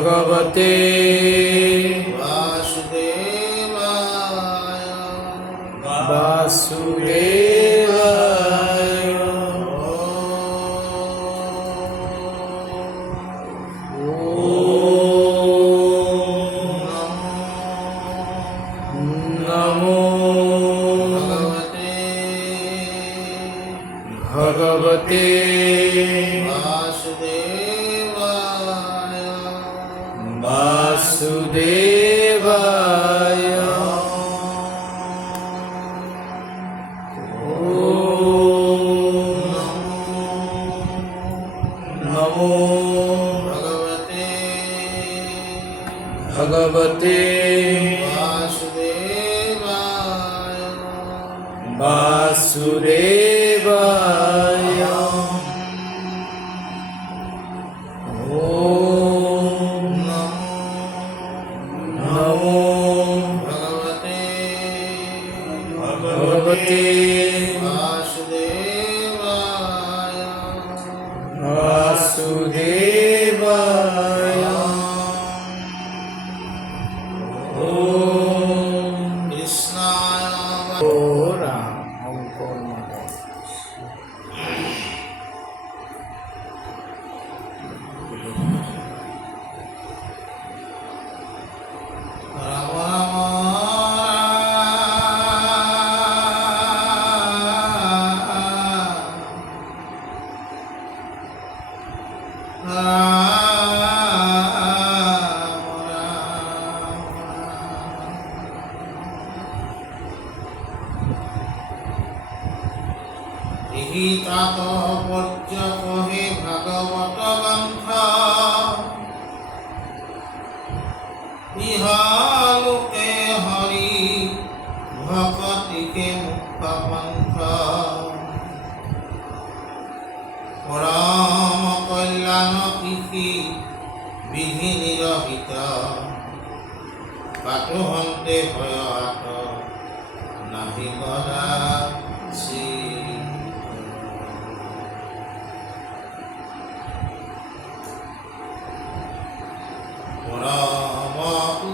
भगवते वासुदेवाय नमो भगवते वासुदेवाय नमो भगवते वासुदेवाय नमो भगवते वासुदेवाय কহে ভাগবত গ্রন্থ ইহালোকে হরি ভকতিকে মুক্ত পন্থ পরম কল্যাণ কৃষি বিধি নিরহিত কাটুহন্তে ভয়াত নাহি গদা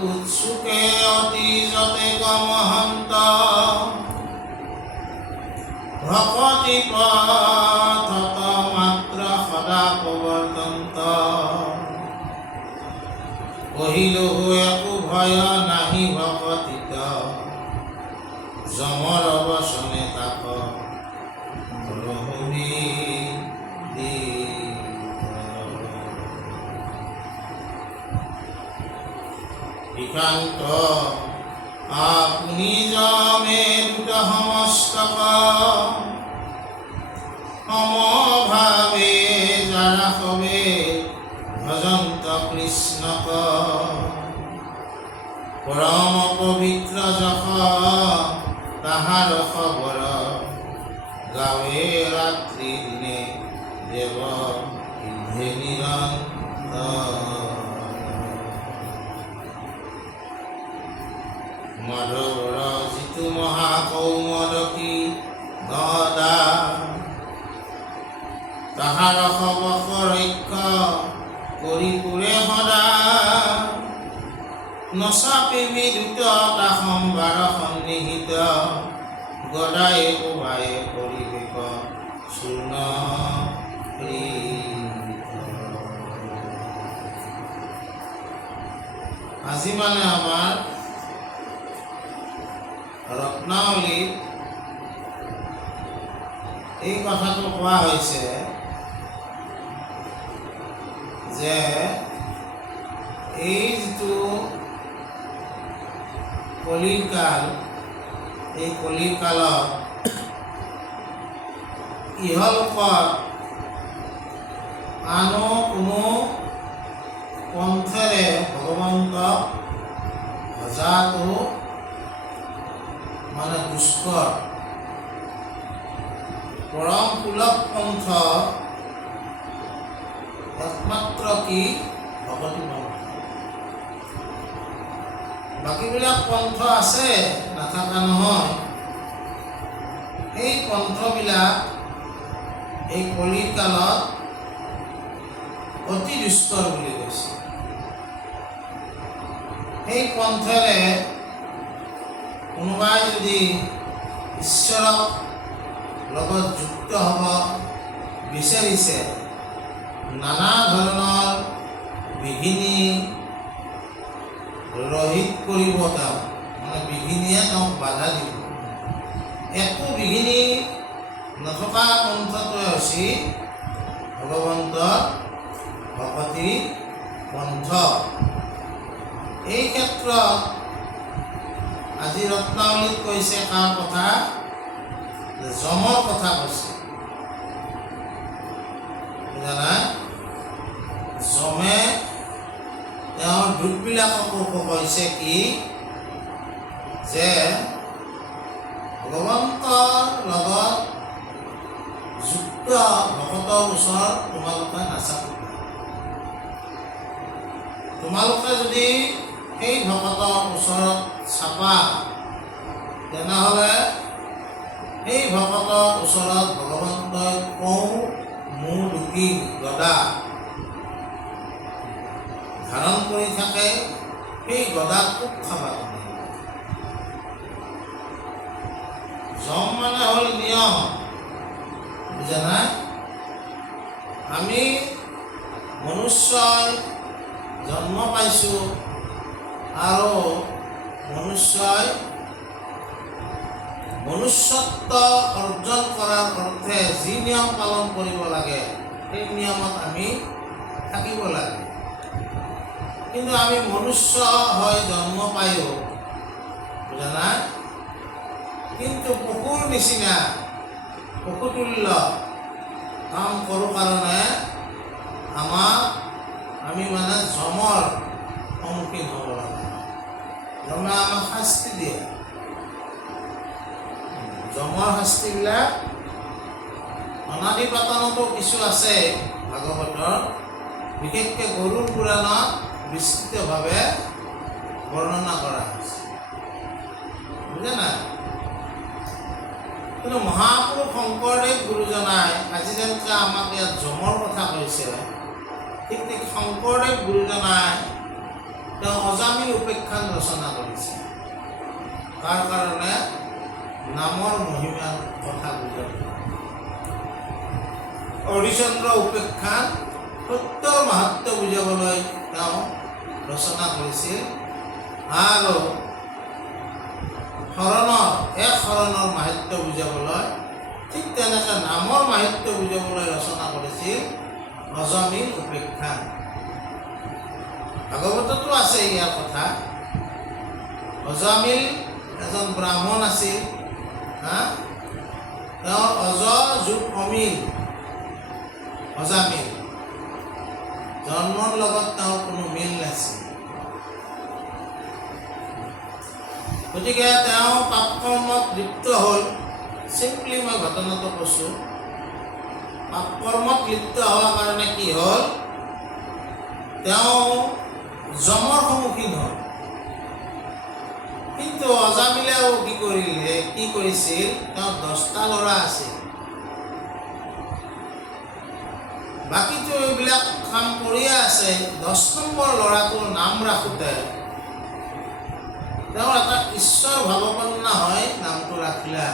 উৎসুকে অতি যতে গমহন্ত ভকতি পথত মাত্র সদা প্রবর্তন্ত কহিলহু একো ভয় নাহি ভকতিত যমর বসনে তাক বিকান্ত আপনি জমে দুট সমস্তক সমভাবে যারা হবে ভজন্ত কৃষ্ণক পরম পবিত্র যখ তাহার খবর গাৱে ৰাত্ৰি দিনে দেব ইন্ধে নিৰন্তৰ মাধৱৰ যিটো মহাকৌমদকী গদা তাহাৰ সবকৰৈক্য কৰি পুৰে সদা নচাপিবি দ্ৰুত তা সম্ভাৰ সন্নিহিত গদায়ে কোবায়ে পৰিৱেশ চূৰ্ণ আজি মানে আমাৰ ৰত্নাৱলীত এই কথাটো কোৱা হৈছে যে এই যিটো কলিৰ কাল, এই কলিৰ কালত ইহলোকত আনো কোনো পন্থেৰে ভগৱন্তক ভজাটো মানে দুষ্কৰ। পৰম সুলভ পন্থ একমাত্ৰ কি ভগৱতী পন্থ। বাকীবিলাক পন্থ আছে, নাথাকা নহয়। এই পন্থবিলাক এই কলিৰ কালত অতি দুষ্কৰ বুলি কৈছে। সেই পন্থেৰে কোনোবাই যদি ঈশ্বৰক লগত যুক্ত হ'ব বিচাৰিছে, নানা ধৰণৰ বিঘিনি ৰহিত কৰিব, তেওঁ মানে বিঘিনিয়ে তেওঁক বাধা দিব। একো বিঘিনি নথকা পন্থটোৱে হৈছে ভগৱন্তৰ ভকতি পন্থ। এই ক্ষেত্ৰত আজি ৰত্নাৱলীত কৈছে কাৰ কথা? যমৰ কথা কৈছে। জানা, যমে তেওঁৰ দূতবিলাককো কৈছে কি যে ভগৱন্তৰ লগত যুক্ত ভকতৰ ওচৰত তোমালোকে নাচাপিবা। তোমালোকে যদি সেই ভকতৰ ওচৰত চাপা, তেনেহ'লে সেই ভকতৰ ওচৰত ভগৱন্তই কওঁ মোৰ দুকি গদা ধাৰণ কৰি থাকে, সেই গদা খুব খাবা তুমি। যম মানে হ'ল নিয়ম, বুজা নাই? আমি মনুষ্যই জন্ম পাইছোঁ আৰু মনুষ্যই মনুষ্যত্ব অৰ্জন কৰাৰ অৰ্থে যি নিয়ম পালন কৰিব লাগে সেই নিয়মত আমি থাকিব লাগে। কিন্তু আমি মনুষ্য হৈ জন্ম পায়ো, বুজা নাই? কিন্তু পশুৰ নিচিনা পশুতুল্য কাম কৰোঁ কাৰণে আমি মানে যমৰ সন্মুখীন হ'ব লাগে। যমে আমাক শাস্তি দিয়ে। যমৰ শাস্তিবিলাক অনাদি পাতনতো কিছু আছে ভাগৱতৰ, বিশেষকৈ গৰুড় পুৰাণত বিস্তৃতভাৱে বৰ্ণনা কৰা হৈছে, বুজা নাই? কিন্তু মহাপুৰুষ শংকৰদেৱ গুৰুজনাই আজি যেনেকৈ আমাক ইয়াত যমৰ কথা কৈছে, ঠিক ঠিক শংকৰদেৱ গুৰুজনাই তেওঁ অজামিল উপেক্ষান ৰচনা কৰিছে। তাৰ কাৰণে নামৰ মহিমাৰ কথা বুজাব। হৰিচন্দ্ৰ উপেক্ষান সত্যৰ মাহাত্ম্য বুজাবলৈ তেওঁ ৰচনা কৰিছিল। আৰু শৰণৰ এক শৰণৰ মাহাত্ম্য বুজাবলৈ ঠিক তেনেকৈ নামৰ মাহাত্ম্য বুজাবলৈ ৰচনা কৰিছিল অজামিল উপেক্ষান। ভাগৱততো আছে ইয়াৰ কথা। অজামিল এজন ব্ৰাহ্মণ আছিল। তেওঁৰ অজ যোগ অমিল, অজামিল। জন্মৰ লগত তেওঁৰ কোনো মিল নাছিল। গতিকে তেওঁ পাপ কৰ্মত লিপ্ত হ'ল। চিম্পলি মই ঘটনাটো কৈছোঁ। পাপ কৰ্মত লিপ্ত হোৱাৰ কাৰণে কি হ'ল, তেওঁ যমৰ সন্মুখীন হ'ল। কিন্তু অজামিলেও কি কৰিছিল, তেওঁৰ 10টা ল'ৰা আছিল। বাকীটো এইবিলাক কাম কৰিয়ে আছে। 10 নম্বৰ ল'ৰাটোৰ নাম ৰাখোঁতে তেওঁ এটা ঈশ্বৰ ভাৱপন্ন হয় নামটো ৰাখিলে।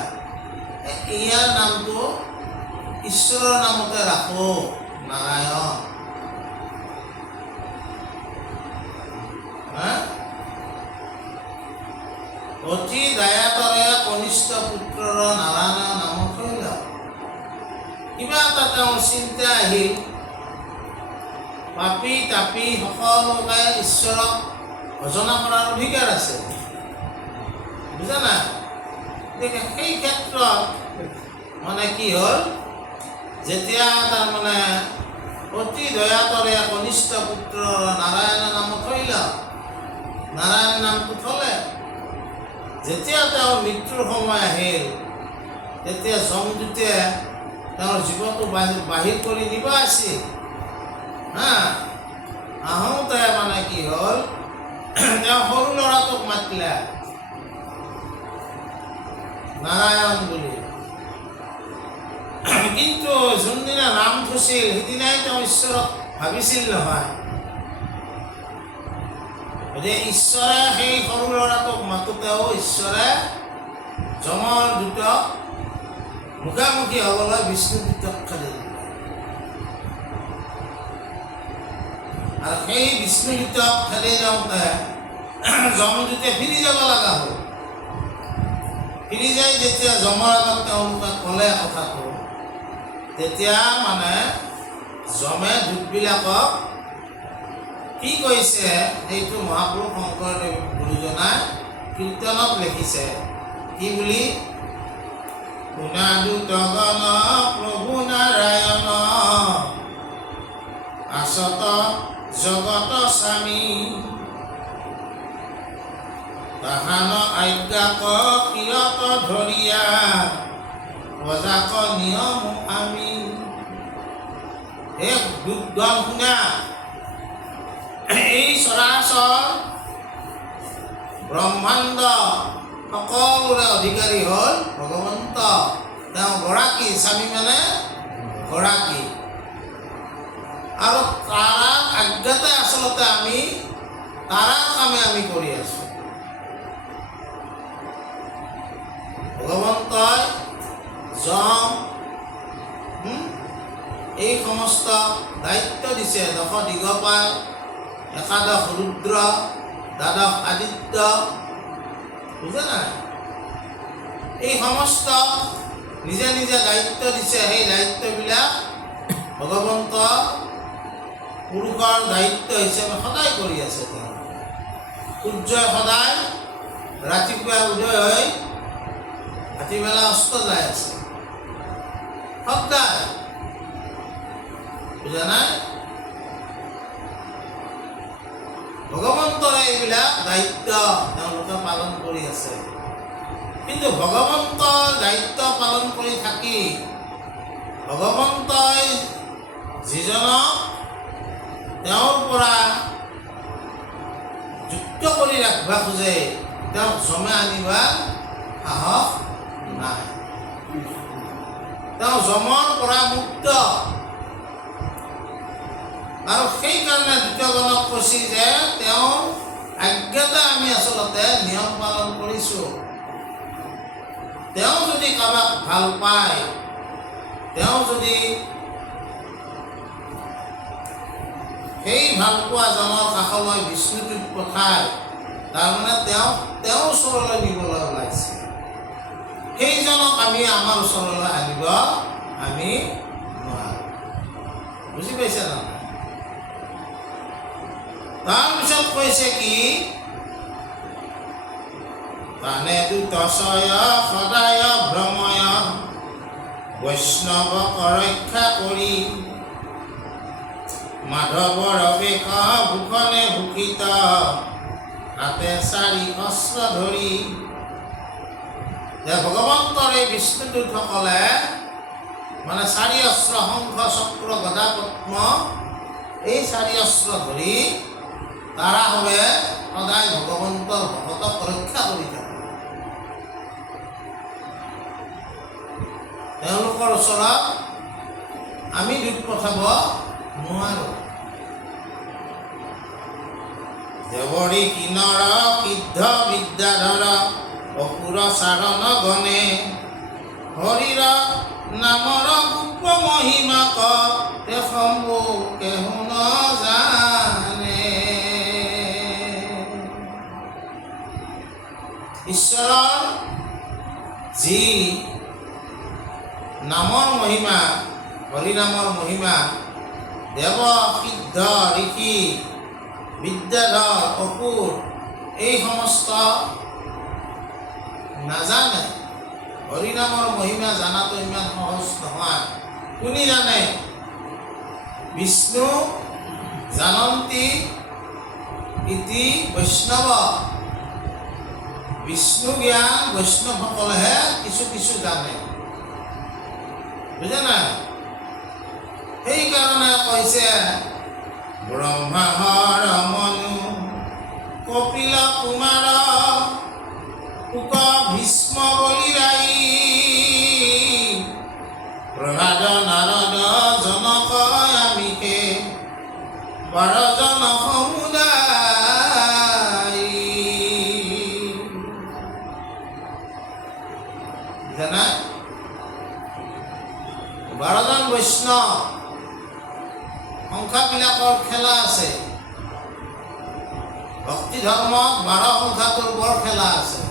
ইয়াৰ নামটো ঈশ্বৰৰ নামতে ৰাখো, নাৰায়ণ। অতি দয়াতৰে কনিষ্ঠ পুত্ৰৰ নাৰায়ণ নাম থৈল। কিবা এটা তেওঁৰ চিন্তা আহিল, পাপী তাপী সকলোকে ঈশ্বৰক ভজনা কৰাৰ অধিকাৰ আছে, বুজা নাই? গতিকে সেই ক্ষেত্ৰত মানে কি হ'ল, যেতিয়া তাৰমানে অতি দয়াতৰে কনিষ্ঠ পুত্ৰ নাৰায়ণ নাম থৈল, নাৰায়ণ নামটো থলে, যেতিয়া তেওঁৰ মৃত্যুৰ সময় আহিল তেতিয়া যমদূতে তেওঁৰ জীৱনটো বাহিৰ কৰি নিব আছিল। আহোঁতে মানে কি হ'ল, তেওঁ সৰু ল'ৰাটোক মাতিলে নাৰায়ণ বুলি, কিন্তু যোনদিনা নাম থৈছিল সিদিনাই তেওঁ ঈশ্বৰক ভাবিছিল নহয়। গতিকে ঈশ্বৰে সেই সৰু ল'ৰাটোক মাতোতেও ঈশ্বৰে যমৰ দূতক মুখামুখি হ'বলৈ বিষ্ণুদূতক খেলি দিলে, আৰু সেই বিষ্ণুদূতক খেলি যাওঁতে যমদূতে ফিৰি যাব লগা হ'ল। ফিৰি যাই যেতিয়া যমৰ আগত তেওঁলোকে ক'লে কথাটো, তেতিয়া মানে যমে দূতবিলাকক কি কৈছে সেইটো মহাপুৰুষ শংকৰদেৱ গুৰুজনাই কীৰ্তনত লিখিছে। কি বুলি? শুনাদূত গণ প্ৰভু নাৰায়ণ, আচত জগত স্বামী, তাহান আজ্ঞাক কিৰত ধৰিয়া, প্ৰজাক নিয়ম আমি। হে দূতগণ শুনা, এই চৰাচৰ ব্ৰহ্মাণ্ড সকলোৰে অধিকাৰী হ'ল ভগৱন্ত। তেওঁ গৰাকী, স্বামী মানে গৰাকী, আৰু তাৰ আজ্ঞাতে আচলতে আমি তাৰ কামে আমি কৰি আছোঁ। ভগৱন্তই যম এই সমস্ত দায়িত্ব দিছে। 10 দিগপাল, 11 ৰুদ্ৰ, 12 আদিত্য, বুজা নাই? এই সমস্ত নিজে নিজে দায়িত্ব দিছে। সেই দায়িত্ববিলাক ভগৱন্ত পুৰুষৰ দায়িত্ব হিচাপে সদায় কৰি আছে। তেওঁ সূৰ্যই সদায় ৰাতিপুৱা উদয় হৈ ৰাতিবেলা অস্ত যাই আছে, সদায়, বুজা নাই? ভগৱন্তৰ এইবিলাক দায়িত্ব তেওঁলোকে পালন কৰি আছে। কিন্তু ভগৱন্তৰ দায়িত্ব পালন কৰি থাকি ভগৱন্তই যিজনক তেওঁৰ পৰা যুক্ত কৰি ৰাখিব খোজে তেওঁক যমে আনিবা সাহস নাই। তেওঁ যমৰ পৰা মুক্ত, আৰু সেইকাৰণে দূতগণক কৈছে যে তেওঁৰ আজ্ঞাতে আমি আচলতে নিয়ম পালন কৰিছোঁ। তেওঁ যদি কাৰোবাক ভাল পায়, তেওঁ যদি সেই ভালপোৱাজনৰ কাষলৈ বিষ্ণুদূত পঠায়, তাৰমানে তেওঁৰ ওচৰলৈ নিবলৈ ওলাইছে। সেইজনক আমি আমাৰ ওচৰলৈ আনিব আমি নোৱাৰোঁ, বুজি পাইছে ন? তাৰপিছত কৈছে কি, তানে দূতচয় সদায় ভ্ৰময়, বৈষ্ণৱক ৰক্ষা কৰি, মাধৱৰ বেশ ভূষণে ভূষিত, হাতে 4 অস্ত্ৰ ধৰি। যে ভগৱন্তৰ এই বিষ্ণুদূতসকলে মানে 4 অস্ত্ৰ, শংখ চক্ৰ গদা পদ্ম, এই 4 অস্ত্ৰ ধৰি তাৰাভাৱে সদায় ভগৱন্তৰ ভকতক ৰক্ষা কৰি থাকে। তেওঁলোকৰ ওচৰত আমি দূত পঠাব নোৱাৰোঁ। দেৱৰী কিন্নৰ সিদ্ধ বিদ্যাধৰ অসুৰ চাৰণ গণে হৰিৰ নামৰ গুপ্ত মহিমাক শম্ভু কেহু নজানে। ঈশ্বৰৰ যি নামৰ মহিমা, হৰিনামৰ মহিমা, দেৱ সিদ্ধ ঋষি বিদ্যাধৰ অসুৰ এই সমস্ত নাজানে। হৰিনামৰ মহিমা জানাটো ইমান সহজ নহয়। কোনে জানে? বিষ্ণু জানন্তি ইতি বৈষ্ণৱ। বিষ্ণু জ্ঞান বৈষ্ণৱসকলেহে কিছু কিছু জানে, বুজে নাই? সেইকাৰণে কৈছে ব্ৰহ্মাহৰ মনু কপিল কুমাৰ কুক ভীষ্ম বলিৰাই প্ৰহ্লাদ নাৰদ জনক আমিকে 12 জন সমুদায়। জানা 12 জন বৈষ্ণৱ সংখ্যাবিলাকৰ খেলা আছে। ভক্তি ধৰ্মত 12 সংখ্যাটোৰ বৰ খেলা আছে।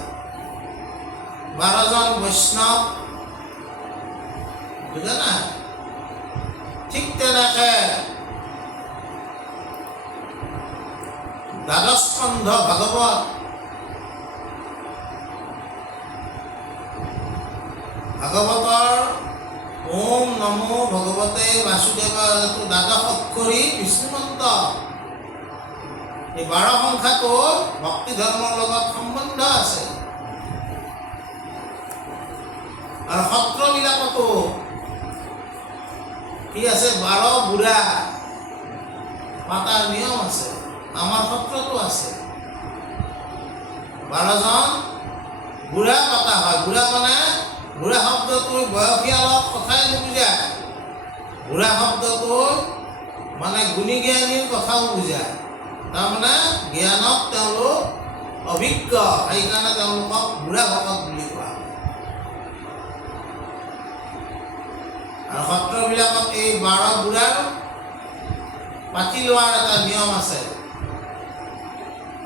12 জন বৈষ্ণৱ, বুজা না? ঠিক তেনেকে দ্বাদশ স্কন্ধ ভাগৱত, ভাগৱতৰ ওম নমো ভগৱতে বাসুদেৱ দ্বাদশ অক্ষৰী বিষ্ণু মন্ত্ৰ। এই 12 সংখ্যাটোৰ ভক্তি ধৰ্মৰ লগত সম্বন্ধ আছে। আৰু সত্ৰবিলাকতো কি আছে? 12 বুঢ়া পাতাৰ নিয়ম আছে। আমাৰ সত্ৰতো আছে। 12 জন বুঢ়া পাতা হয়। বুঢ়া মানে, বুঢ়া শব্দটো বয়সীয়ালক কথাই নুবুজায়। বুঢ়া শব্দটো মানে গুণী জ্ঞানীৰ কথাও বুজায়। তাৰমানে জ্ঞানত তেওঁলোক অভিজ্ঞ, সেইকাৰণে তেওঁলোকক বুঢ়া ভকত বুলি কোৱা হয়। আৰু সত্ৰবিলাকত এই 12 বুঢ়াৰ পাতি লোৱাৰ এটা নিয়ম আছে।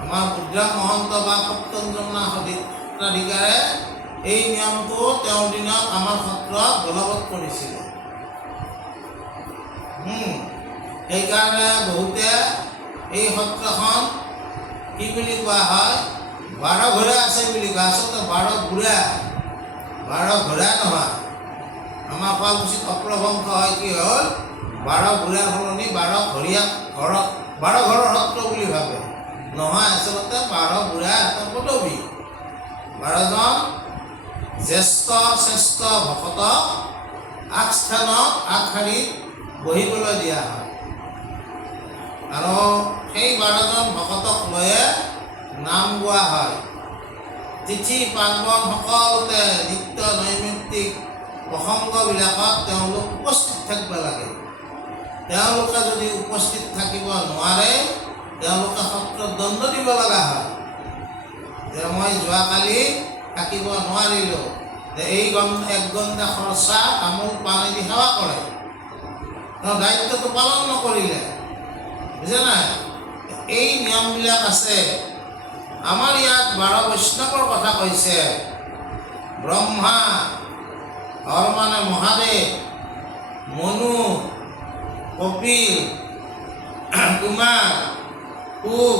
আমাৰ বুদ্ধা মহন্ত বা সপ্তমজনা সত্ৰাধিকাৰে এই নিয়মটো তেওঁৰ দিনত আমাৰ সত্ৰত বলৱৎ কৰিছিলে। সেইকাৰণে বহুতে এই সত্ৰখন কি বুলি কোৱা হয়? 12 ঘোঁৰা আছে বুলি কোৱা। আচলতে 12 বুঢ়া, 12 ঘোঁৰা নহয়। আমাৰ শুৱালকুছিত অপ্ৰভংশ হয় কি হ'ল? 12 বুঢ়াৰ সলনি 12 ঘৰীয়া ঘৰত 12 ঘৰৰ সত্ৰ বুলি ভাবে। নহয়, আচলতে 12 বুঢ়া এটা পদবী। 12 জন জ্যেষ্ঠ শ্ৰেষ্ঠ ভকতক আগস্থানত আগশাৰীত বহিবলৈ দিয়া হয়। আৰু সেই 12 জন ভকতক লৈয়ে নাম গোৱা হয়। তিথি পাৰ্বণ সকলোতে নিত্য নৈমিত্তিক প্ৰসংগবিলাকত তেওঁলোক উপস্থিত থাকিব লাগে। তেওঁলোকে যদি উপস্থিত থাকিব নোৱাৰে, তেওঁলোকে সত্ৰত দণ্ড দিব লগা হয় যে মই যোৱাকালি থাকিব নোৱাৰিলোঁ, যে এই 1 ঘণ্টা খৰচা তামোল পানেদি সেৱা কৰে, তেওঁ দায়িত্বটো পালন নকৰিলে, বুজা নাই? এই নিয়মবিলাক আছে। আমাৰ ইয়াত 12 বৈষ্ণৱৰ কথা কৈছে। ব্ৰহ্মা, হৰ মানে মহাদেৱ, মনু, কপিল, কুমাৰ, কুক,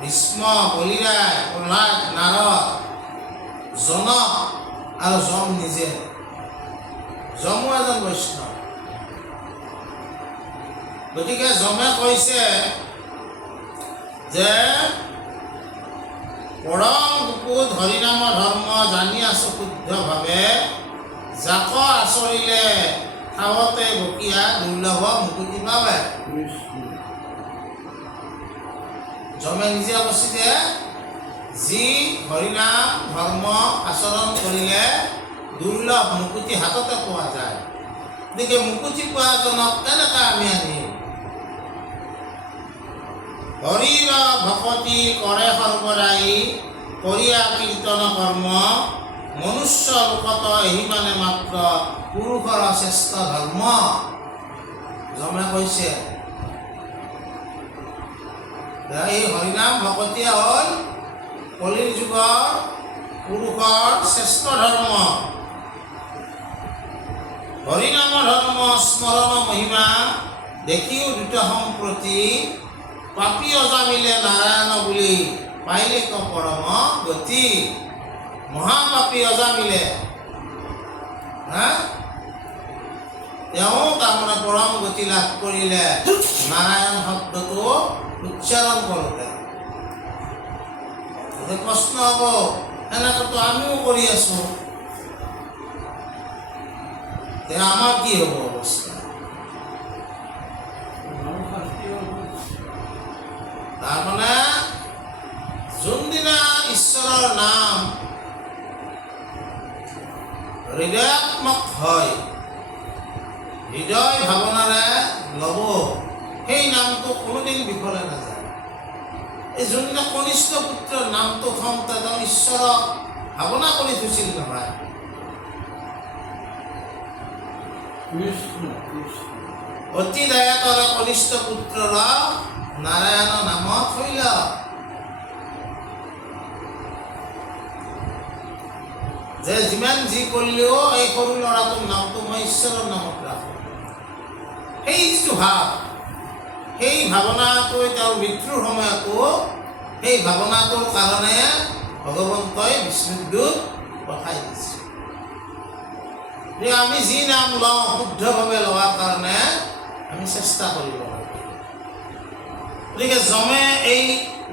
ভীষ্ম, বলিৰাই, প্ৰহ্লাদ, নাৰদ, জনক আৰু যম নিজে। যমো এজন বৈষ্ণৱ। গতিকে যমে কৈছে যে পৰম গুপুত হৰিনাম ধৰ্ম জানি আছো শুদ্ধভাৱে, জাক আচৰিলে খাৱতে বকিয়া দুৰ্লভ মুকুতি পাবে। যমে নিজে কৈছে যে যি হৰিনাম ধৰ্ম আচৰণ কৰিলে দুৰ্লভ মুকুতি হাততে পোৱা যায়। গতিকে মুকুতি পোৱাজনক কেনেকৈ আমি আনিম? হৰিৰ ভকতি কৰে সৰ্বদাই, কৰিয়া কীৰ্তন কৰ্ম, মনুষ্য লোকত এহি মানে মাত্ৰ পুৰুষৰ শ্ৰেষ্ঠ ধৰ্ম। যমে কৈছে এই হৰিনাম ভকতিয়ে হ'ল কলিৰ যুগৰ পুৰুষৰ শ্ৰেষ্ঠ ধৰ্ম। হৰিনাম ধৰ্ম স্মৰণ মহিমা দেখিও দ্ৰুত সম্প্ৰতি, পাপী অজামিলে নাৰায়ণ বুলি পাইলে ক পৰম গতি। মহাপাপী অজামিলে তেওঁ তাৰমানে পৰম গতি লাভ কৰিলে নাৰায়ণ শব্দটো উচ্চাৰণ কৰোঁতে। প্ৰশ্ন হ'ব, এনেকৈতো আমিও কৰি আছোঁ, আমাৰ কি হ'ব অৱস্থা? তাৰমানে যোনদিনা ঈশ্বৰৰ নাম হৃদয়াত্মক হয়, হৃদয় ভাৱনাৰে ল'ব, সেই নামটো কোনোদিন বিফলে নাযায়। এই যোনদিনা কনিষ্ঠ পুত্ৰৰ নামটো থওঁতে তেওঁ ঈশ্বৰক ভাৱনা কৰি থৈছিল নহয়। অতি দয়াকৰ কনিষ্ঠ পুত্ৰৰ নাৰায়ণ নামত হইল। যে যিমান যি কৰিলেও এই সৰু ল'ৰাটোৰ নামটো মই ঈশ্বৰৰ নামত ৰাখোঁ। সেই যিটো ভাৱ, সেই ভাৱনাটোৱে তেওঁৰ মৃত্যুৰ সময়তো সেই ভাৱনাটোৰ কাৰণে ভগৱন্তই বিষ্ণুদূত পঠাই দিছে যে আমি যি নাম লওঁ শুদ্ধভাৱে লোৱাৰ কাৰণে আমি চেষ্টা কৰিব লাগিব। গতিকে যমে এই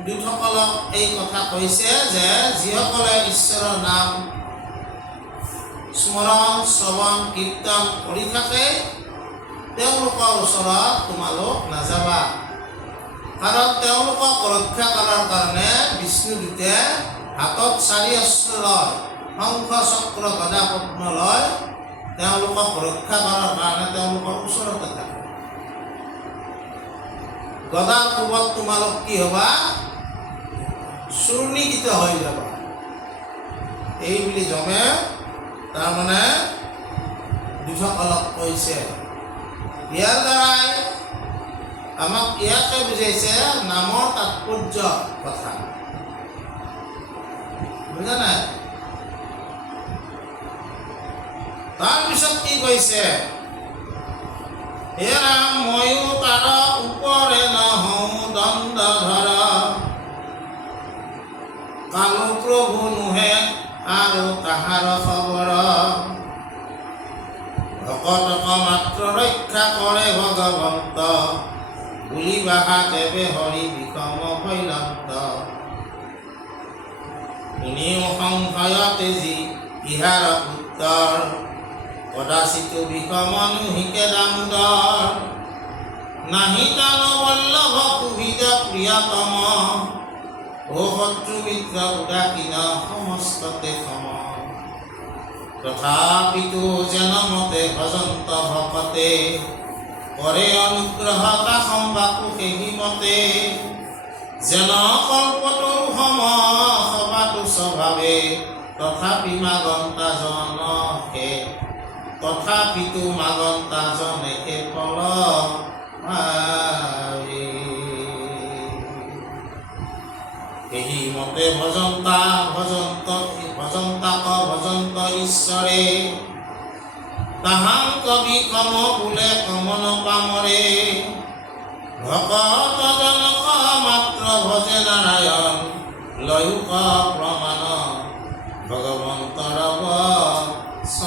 দূতসকলক এই কথা কৈছে যে যিসকলে ঈশ্বৰৰ নাম স্মৰণ শ্ৰৱণ কীৰ্তন কৰি থাকে তেওঁলোকৰ ওচৰত তোমালোক নাযাবা, কাৰণ তেওঁলোকক ৰক্ষা কৰাৰ কাৰণে বিষ্ণুদূতে হাতত 4 অস্ত্ৰ লয়, শংখ চক্ৰ গদা পদ্ম লয়, তেওঁলোকক ৰক্ষা কৰাৰ কাৰণে তেওঁলোকৰ ওচৰতে থাকে। গদাৰ কোবত তোমালোক কি হ'বা? চূৰ্ণীকৃত হৈ যাবা। এই বুলি যমে তাৰমানে দূতসকলক কৈছে। ইয়াৰ দ্বাৰাই আমাক ইয়াকে বুজাইছে নামৰ তাৎপৰ্য কথা, বুজা নাই? তাৰপিছত কি কৈছে? হে ৰাম ময়ো তাৰ ওপৰে নহওঁ দণ্ডধৰ, কালো প্ৰভু নোহে আৰু তাহাৰ খবৰ, ভকতক মাত্ৰ ৰক্ষা কৰে ভগৱন্ত, বুলি বাহা দেৱে হৰি বিষম ভৈলন্ত। শুনিও সংশয় তেজি ইহাৰ উত্তৰ, কদাচিত বিষমনু হিকে দামোদৰ, নাহি তান বল্লভ সুবিধা প্ৰিয়তম, ও শত্ৰু মিত্ৰ উদাসীন সমস্ততে সম। তথাপিতো যেন মতে ভজন্ত ভকতে, কৰে অনুগ্ৰহ তা সম্বাকু সেই মতে, যেন কল্পতো সম সবাতো স্বভাৱে, তথাপি মাগন্তা জনকে, তথাপিতো মাগন্তা জনেকে ফল এই মতে ভজন্তাক ভজন্ত ঈশ্বৰে, তাহাং কবি কম বোলে কমন পামৰে, ভকত জনক মাত্ৰ ভজে নাৰায়ণ, লয়ুক প্ৰমাণ ভগৱন্তৰ বচনে।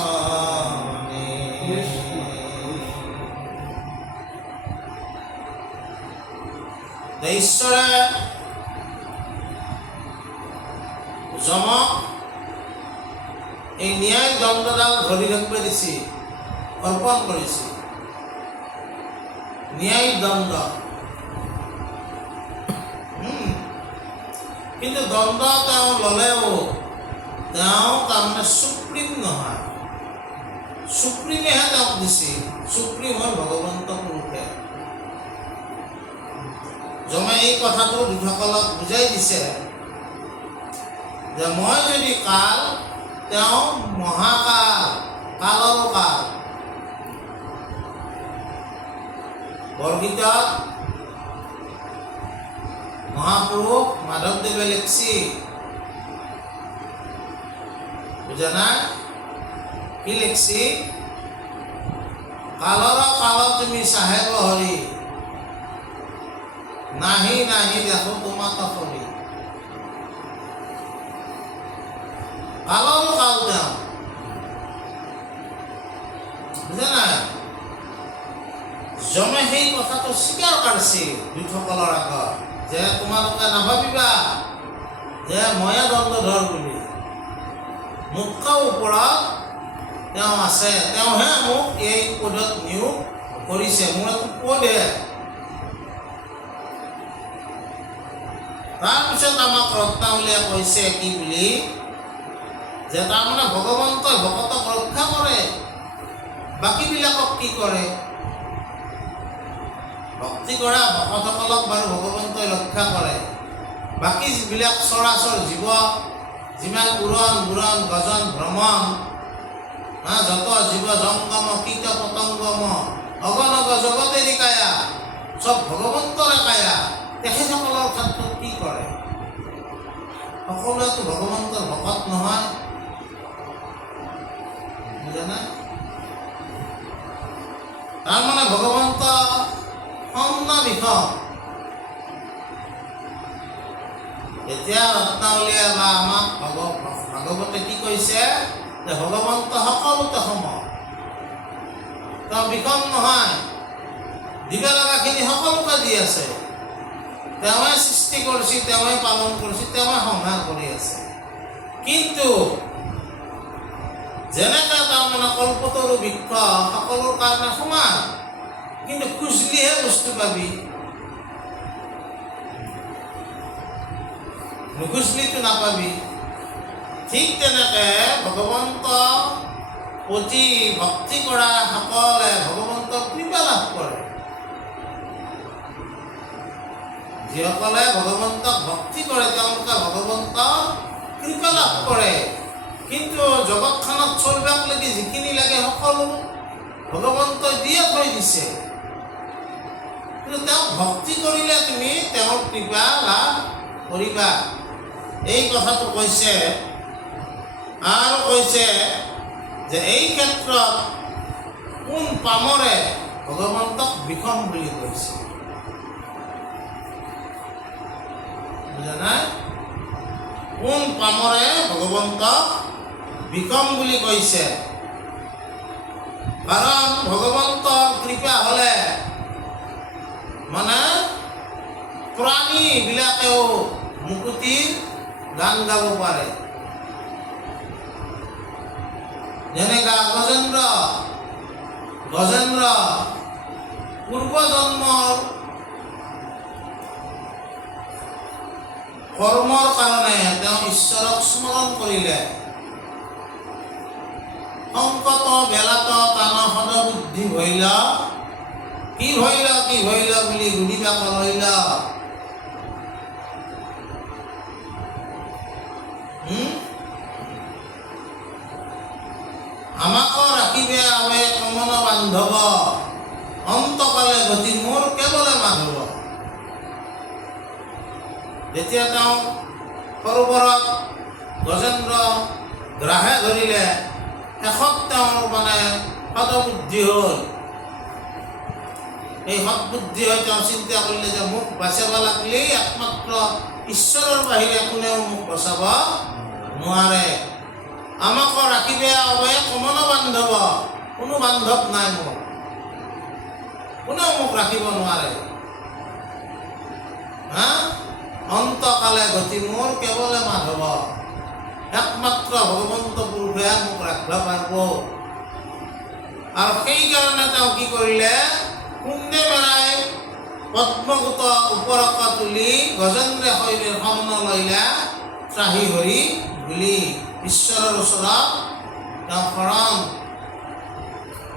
ঈশ্বৰে যমক এই ন্যায় দণ্ডডাল ধৰি ৰাখিব দিছে, অৰ্পণ কৰিছে। ন্যায় দণ্ড, কিন্তু দণ্ড তেওঁ ল'লেও তেওঁ তাৰমানে সুপ্ৰিম নহয়। সুপ্ৰিমেহে তেওঁক দিছিল, সুপ্ৰিম হ'ল ভগৱন্ত পুৰুষে। যমে এই কথাটো দূতসকলক বুজাই দিছে যে মই যদি কাল, তেওঁ মহাকাল, কালৰো কাল। বৰগীতত মহাপুৰুষ মাধৱদেৱে লিখছি, বুজা নাই? কি লিখছি? কালৰ কাল তুমি চাহেব হৰি, নাহি নাহি দেখো তোমাক ফৰি। কালৰ কাল তেওঁ, বুজা নাই? যমে সেই কথাটো স্বীকাৰ কৰিছিল দূতসকলৰ আগত যে তোমালোকে নাভাবিবা যে ময়ে দণ্ডধৰ বুলি। মুখ্য ওপৰত তেওঁ আছে, তেওঁহে মোক এই পদত নিয়োগ কৰিছে, মোৰ একো পদহে। তাৰপিছত আমাক ৰত্নাৱলীয়ে কৈছে কি বুলি, যে তাৰমানে ভগৱন্তই ভকতক ৰক্ষা কৰে, বাকীবিলাকক কি কৰে? ভক্তি কৰা ভকতসকলক বাৰু ভগৱন্তই ৰক্ষা কৰে, বাকী যিবিলাক চৰাচৰ জীৱ, যিমান উৰণ বুৰণ গজন ভ্ৰমণ, যত জীৱ জংগম কীট পতংগম অগণগ জগতেৰি কায়া, চব ভগৱন্তৰে কায়া, তেখেতসকলৰ ক্ষেত্ৰত কি কৰে? সকলোৱেতো ভগৱন্তৰ ভকত নহয়, বুজা? তাৰমানে ভগৱন্ত সন্ন বিষম। এতিয়া ৰত্নাৱলীয়ে বা আমাক ভাগৱতে কি কৈছে যে ভগৱন্ত সকলোতে সম, তেওঁ বিষম নহয়, দিব লগাখিনি সকলোকে দি আছে, তেওঁৱে সৃষ্টি কৰিছে, তেওঁৱে পালন কৰিছে, তেওঁৱে সংহাৰ কৰি আছে। কিন্তু যেনেকৈ তাৰমানে কল্পতৰু বৃক্ষ সকলোৰ কাৰণে সমান, কিন্তু খুজিলেহে বস্তু পাবি, নুখুজিলেতো নাপাবি। ঠিক তেনেকে ভগৱন্ত প্ৰতি ভক্তি কৰা সকলে ভগৱন্তৰ কৃপা লাভ কৰে। যিসকলে ভগৱন্তক ভক্তি কৰে তেওঁলোকে ভগৱন্তৰ কৃপা লাভ কৰে। কিন্তু জগতখনত চলিবাক লাগি যিখিনি লাগে সকলো ভগৱন্তই দিয়ে থৈ দিছে, কিন্তু তেওঁক ভক্তি কৰিলে তুমি তেওঁৰ কৃপা লাভ কৰিবা। এই কথাটো কৈছে। আৰু কৈছে যে এই ক্ষেত্ৰত কোন পামৰে ভগৱন্তক বিষম বুলি কৈছে, বুজা নাই? কোন পামৰে ভগৱন্তক বিষম বুলি কৈছে? কাৰণ ভগৱন্তৰ কৃপা হ'লে মানে প্ৰাণীবিলাকেও মুকুতিৰ গান গাব পাৰে। যেনেকা গজেন্দ্ৰ পূৰ্বজন্মৰ কৰ্মৰ কাৰণে তেওঁ ঈশ্বৰক স্মৰণ কৰিলে। সংকট বেলাত তান সদবুদ্ধি ভৈল, কি ভৈল বুলি গুণিবা কৰৈল। আমাকো ৰাখিবে আৱে কমন বান্ধৱ, অন্তকালে গতি মোৰ কেৱলে মাধৱ। যেতিয়া তেওঁ সৰোবৰত গজেন্দ্ৰ গ্ৰাহে ধৰিলে, শেষত তেওঁৰ মানে সদবুদ্ধি হ'ল। এই সদবুদ্ধি হৈ তেওঁ চিন্তা কৰিলে যে মোক বচাব লাগিলে একমাত্ৰ ঈশ্বৰৰ বাহিৰে কোনেও মোক বচাব নোৱাৰে। আমাকো ৰাখিবে আৱে কমন বান্ধৱ, কোনো বান্ধৱ নাই মোৰ, কোনেও মোক ৰাখিব নোৱাৰে। অন্তকালে গতি মোৰ কেৱলে মাধৱ, একমাত্ৰ ভগৱন্ত পুৰুষে মোক ৰাখিব পাৰিব। আৰু সেইকাৰণে তেওঁ কি কৰিলে, কুণ্ডে মেৰাই পদ্মগুত ওপৰক তুলি গজেন্দ্ৰে শৈলীৰ শৰণ লইলা, ত্ৰাহি হৰি বুলি ঈশ্বৰৰ ওচৰত তেওঁ শৰণ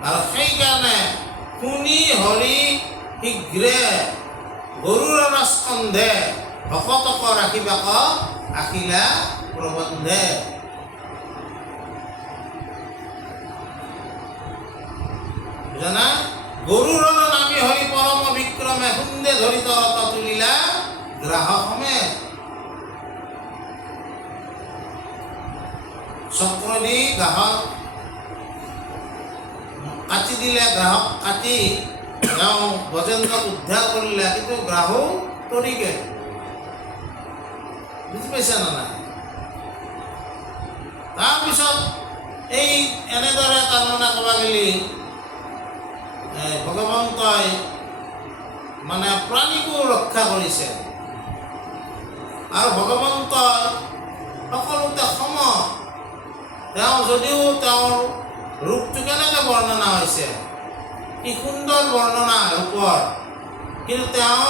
আৰু সেইকাৰণে শুনি হৰি শীঘ্ৰে গৰুৰৰ স্কন্ধে ভকতক ৰাখিবাক আখিলা প্ৰবন্ধে। বুজানা? গৰুৰৰ নামি হৰি পৰম বিক্ৰমে সুন্দে ধৰি তৰত তুলিলা গ্ৰাহক সমেত। চক্ৰ দি গ্ৰাহক কাটি দিলে, গ্ৰাহক কাটি তেওঁ গজেন্দ্ৰক উদ্ধাৰ কৰিলে, কিন্তু গ্ৰাহো তৰি গেল। বুজি পাইছা না নাই? তাৰপিছত এই এনেদৰে তাৰমানে ক'ব গেলি ভগৱন্তই মানে প্ৰাণীকো ৰক্ষা কৰিছে। আৰু ভগৱন্তই সকলোতে সম। তেওঁ যদিও তেওঁৰ ৰূপটো কেনেকৈ বৰ্ণনা হৈছে, কি সুন্দৰ বৰ্ণনা ৰূপৰ, কিন্তু তেওঁ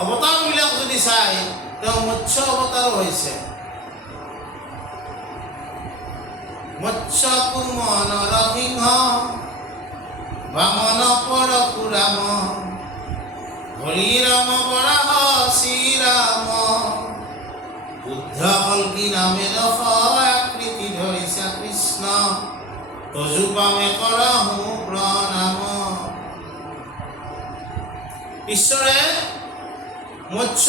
অৱতাৰবিলাক যদি চাই, তেওঁ মৎস্য অৱতাৰো হৈছে। মৎস্য কুৰ্ম নৰসিংহ বামন পৰশুৰাম হৰিৰাম বৰাহ শ্ৰীৰাম বুদ্ধ কল্কি নামে দশ আকৃতি ধৰিছা কৃষ্ণ তজুপামে কৰহো প্ৰণাম। ঈশ্বৰে মৎস্য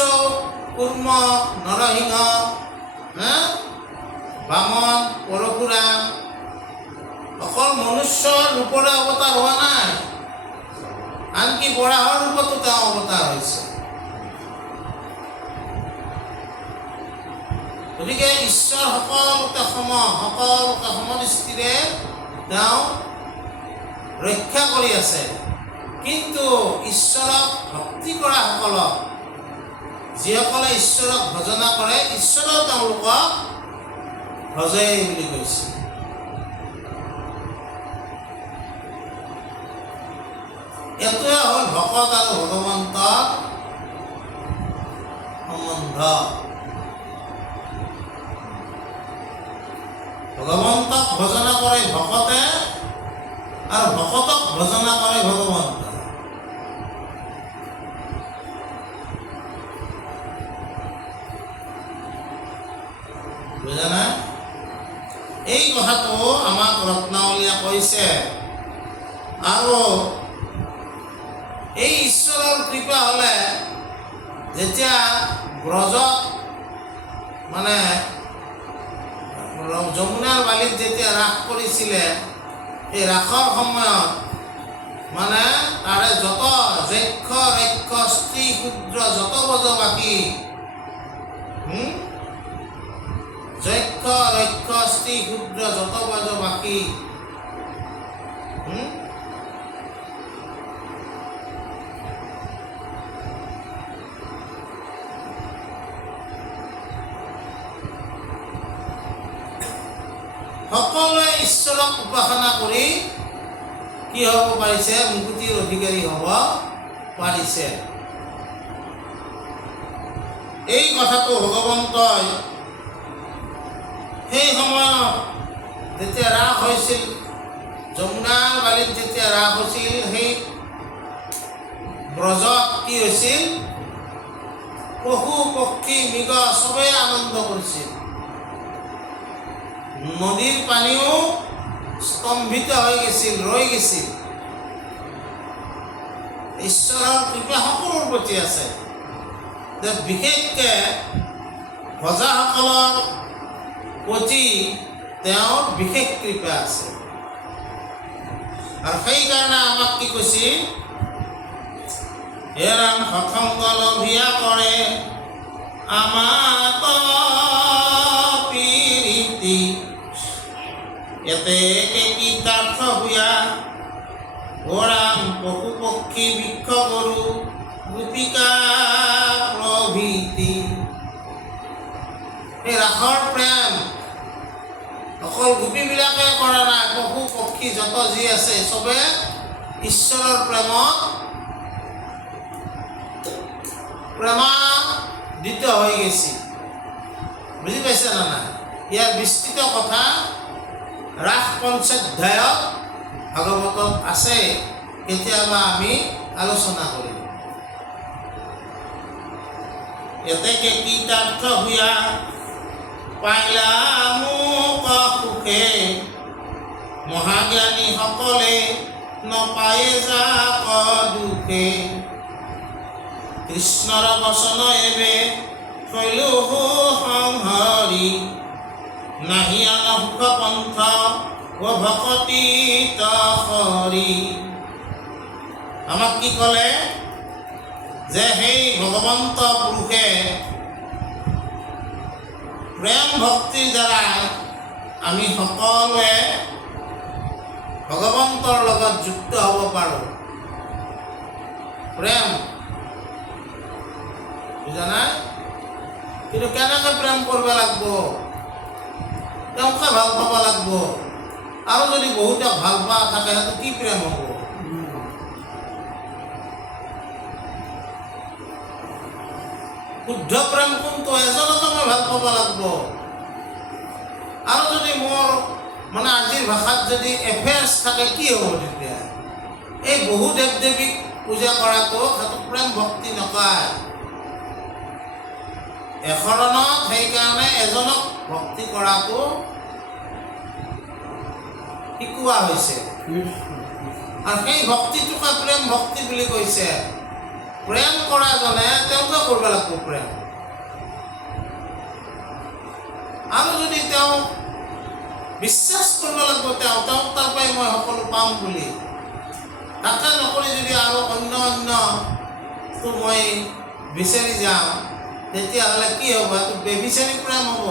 কুৰ্ম নৰসিংহ বামন পৰশুৰাম অকল মনুষ্যৰ ৰূপৰে অৱতাৰ হোৱা নাই, আনকি বৰাহৰ ৰূপতো তেওঁ অৱতাৰ হৈছে। গতিকে ঈশ্বৰ সকলোতে সকলোকে সমদৃষ্টিৰে তেওঁ ৰক্ষা কৰি আছে। কিন্তু ঈশ্বৰক ভক্তি কৰা সকলক, যিসকলে ঈশ্বৰক ভজনা কৰে, ঈশ্বৰেও তেওঁলোকক ভজে বুলি কৈছে। এইটোৱে হ'ল ভকত আৰু ভগৱন্তৰ সম্বন্ধ। ভগৱন্তক ভজনা কৰে ভকতে আৰু ভকতক ভজনা কৰে ভগৱন্ত। বুজানা? এই কথাটো আমাক ৰত্নাৱলীয়ে কৈছে। আৰু এই ঈশ্বৰৰ কৃপা হ'লে যেতিয়া ব্ৰজত মানে যমুনাৰ বালিত যেতিয়া ৰাস কৰিছিলে, এই ৰাসৰ সময়ত মানে তাৰে যত যক্ষ ৰক্ষ স্ত্ৰী ক্ষুদ্ৰ যত ব্ৰজবাসী, যক্ষ ৰক্ষ স্ত্ৰী ক্ষুদ্ৰ যত ব্ৰজবাসী সকলোৱে ঈশ্বৰক উপাসনা কৰি কি হ'ব পাৰিছে? মুকুতিৰ অধিকাৰী হ'ব পাৰিছে। এই কথাটো ভগৱন্তই সেই সময়ত যেতিয়া ৰাস হৈছিল, যমুনাৰ বালিত যেতিয়া ৰাস হৈছিল, সেই ব্ৰজত কি হৈছিল? পশু পক্ষী মৃগ চবেই আনন্দ কৰিছিল। নদীৰ পানীও স্তম্ভিত হৈ গৈছিল, ৰৈ গৈছিল। ঈশ্বৰৰ কৃপা সকলোৰ প্ৰতি আছে। বিশেষকৈ ভজাসকলৰ প্ৰতি তেওঁৰ বিশেষ কৃপা আছে। আৰু সেইকাৰণে আমাক কি কৈছিল? হে ৰাম সৎসংগ লভিয়া কৰে আমাক প্ৰীতি, এতে কীৰ্তাৰ্থ হুয়া ও ৰাম পশু পক্ষী বৃক্ষ গৰু গোপিকা প্ৰভৃতি। এই ৰাসৰ প্ৰেম অকল গোপীবিলাকে কৰা নাই, পশু পক্ষী যত যি আছে চবে ঈশ্বৰৰ প্ৰেমাদিত হৈ গৈছে। বুজি পাইছে না নাই? ইয়াৰ বিস্তৃত কথা ৰাস পঞ্চাধ্যায়ত ভাগৱতত আছে, কেতিয়াবা আমি আলোচনা কৰিম। ইয়াতে কীৰ্তাৰ্থ হুয়া পাইলা মোক সুখে, মহাজ্ঞানী সকলে নপায়ে যাক দুখে। কৃষ্ণৰ বচন এবে শৈলো সংহৰি, নাহি আনহুক পন্থ ও ভকতি তৰি। আমাক কি ক'লে যে সেই ভগৱন্ত পুৰুষে প্ৰেম ভক্তিৰ দ্বাৰা আমি সকলোৱে ভগৱন্তৰ লগত যুক্ত হ'ব পাৰোঁ। প্ৰেম বুজা নাই? কিন্তু কেনেকৈ প্ৰেম কৰিব লাগিব? তেওঁকে ভাল পাব লাগিব। আৰু যদি বহুতক ভাল পোৱা থাকে সেইটো কি প্ৰেম হ'ব? শুদ্ধ প্ৰেম কোনটো? এজনকে মই ভাল পাব লাগিব। আৰু যদি মোৰ মানে আজিৰ ভাষাত যদি এফেয়াৰ্ছ থাকে কি হ'ব তেতিয়া? এই বহু দেৱ দেৱীক পূজা কৰাটো সেইটো প্ৰেম ভক্তি নকয়। এশৰণত সেইকাৰণে এজনক ভক্তি কৰাটো শিকোৱা হৈছে। আৰু সেই ভক্তিটোকে প্ৰেম ভক্তি বুলি কৈছে। প্ৰেম কৰাজনে তেওঁকে কৰিব লাগিব প্ৰেম। আৰু যদি তেওঁ বিশ্বাস কৰিব লাগিব তেওঁক তাৰ পৰাই মই সকলো পাম বুলি, তাকে নকৰি যদি আৰু অন্যটো মই বিচাৰি যাওঁ, তেতিয়াহ'লে কি হ'ব? এইটো বেবিচাৰি প্ৰেম হ'ব।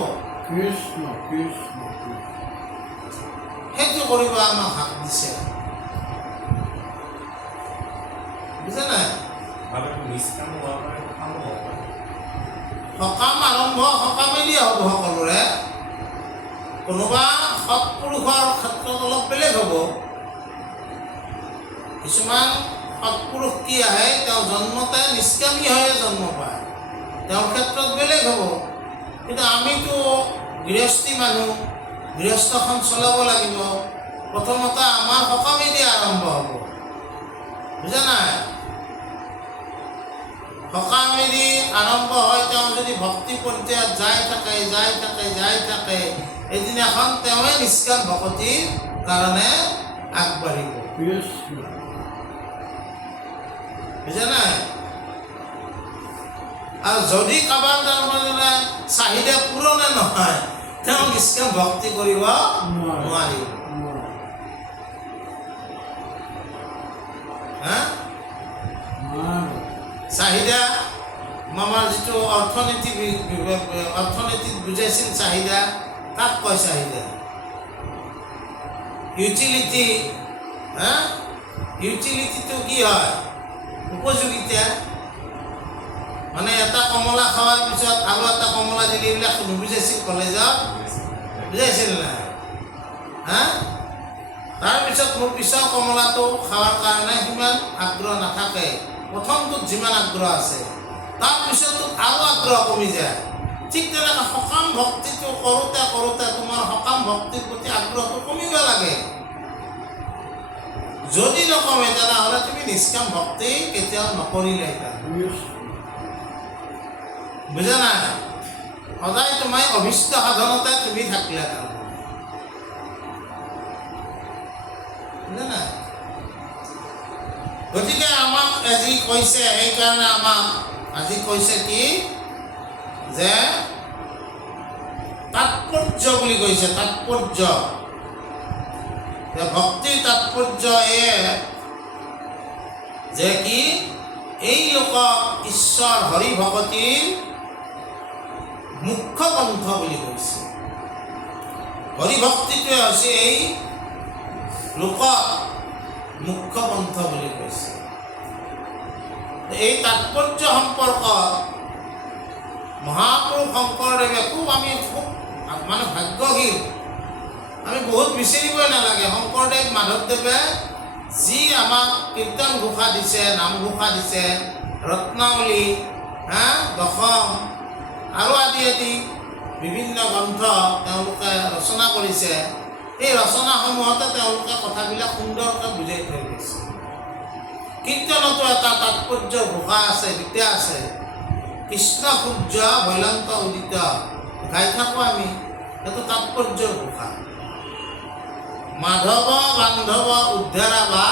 সেইটো কৰিব আমাক হাক দিছে। বুজা নাই? সকাম আৰম্ভ সকামেদি হ'ব সকলোৰে। কোনোবা সৎপুৰুষৰ ক্ষেত্ৰত অলপ বেলেগ হ'ব। কিছুমান সৎপুৰুষ কি আহে, তেওঁ জন্মতে নিষ্কামী হৈয়ে জন্ম পায়, তেওঁৰ ক্ষেত্ৰত বেলেগ হ'ব। কিন্তু আমিতো গৃহস্থী মানুহ, গৃহস্থখন চলাব লাগিব। প্ৰথমতে আমাৰ সকামেদি আৰম্ভ হ'ব। বুজা নাই? সকামেদি আৰম্ভ হয়। তেওঁ যদি ভক্তি পৰ্যায়ত যাই থাকে, এদিনাখন তেওঁৱে নিষ্কাম ভকতিৰ কাৰণে আগবাঢ়িব। বুজা নাই? আৰু যদি কাৰোবাৰ তাৰমানে চাহিদা পূৰণে নহয়, তেওঁ নিষ্কাম ভক্তি কৰিব নোৱাৰিব। চাহিদা আমাৰ যিটো অৰ্থনীতিত বুজাইছিল চাহিদা, কাক কয় চাহিদা? ইউটিলিটি। ইউটিলিটিটো কি হয়? উপযোগিতা। মানে এটা কমলা খোৱাৰ পিছত আৰু এটা কমলা দিলে, এইবিলাক নুবুজাইছিল কলেজত? বুজাইছিল নাই? তাৰপিছত মোৰ পিছৰ কমলাটো খোৱাৰ কাৰণে সিমান আগ্ৰহ নাথাকে। প্ৰথমটোত যিমান আগ্ৰহ আছে, তাৰপিছততো আৰু আগ্ৰহ কমি যায়। ঠিক তেনেকৈ সকাম ভক্তিটো কৰোঁতে তোমাৰ সকাম ভক্তিৰ প্ৰতি আগ্ৰহটো কমিব লাগে। যদি নকমে তেনেহ'লে তুমি নিষ্কাম ভক্তি কেতিয়াও নকৰিলে। বুজা নাই? সদায় তোমাৰ অভীষ্ট সাধনতে তুমি থাকিলা। বুজা নাই? গতিকে আমাক আজি কৈছে, সেইকাৰণে আমাক আজি কৈছে কি যে তাৎপৰ্য বুলি কৈছে। তাৎপৰ্য ভক্তিৰ তাৎপৰ্য যে কি এই লোকক ঈশ্বৰ হৰি ভকতিৰ মুখ্য পন্থ বুলি কৈছে। হৰি ভক্তিটোৱে হৈছে এই লোকক মুখ্য পন্থ বুলি কৈছে। এই তাৎপৰ্য সম্পৰ্কত মহাপুৰুষ শংকৰদেৱে আমি খুব মানে ভাগ্যশীল। আমি বহুত বিচাৰিবই নালাগে। শংকৰদেৱ মাধৱদেৱে যি আমাক কীৰ্তন ঘোষা দিছে, নাম ঘোষা দিছে, ৰত্নাৱলী, দশম আৰু আদি বিভিন্ন গ্ৰন্থ তেওঁলোকে ৰচনা কৰিছে। এই ৰচনাসমূহতে তেওঁলোকে কথাবিলাক সুন্দৰকৈ বুজাই থৈ গৈছে। কীৰ্তনতো এটা তাৎপৰ্যৰ ঘোষা আছে, বিদ্যা আছে। কৃষ্ণ সূৰ্য ভৈলন্ত উদিত গাই থাকোঁ আমি, এইটো তাৎপৰ্যৰ ঘোষা। মাধৱ বান্ধৱ উদ্ধাৰা বা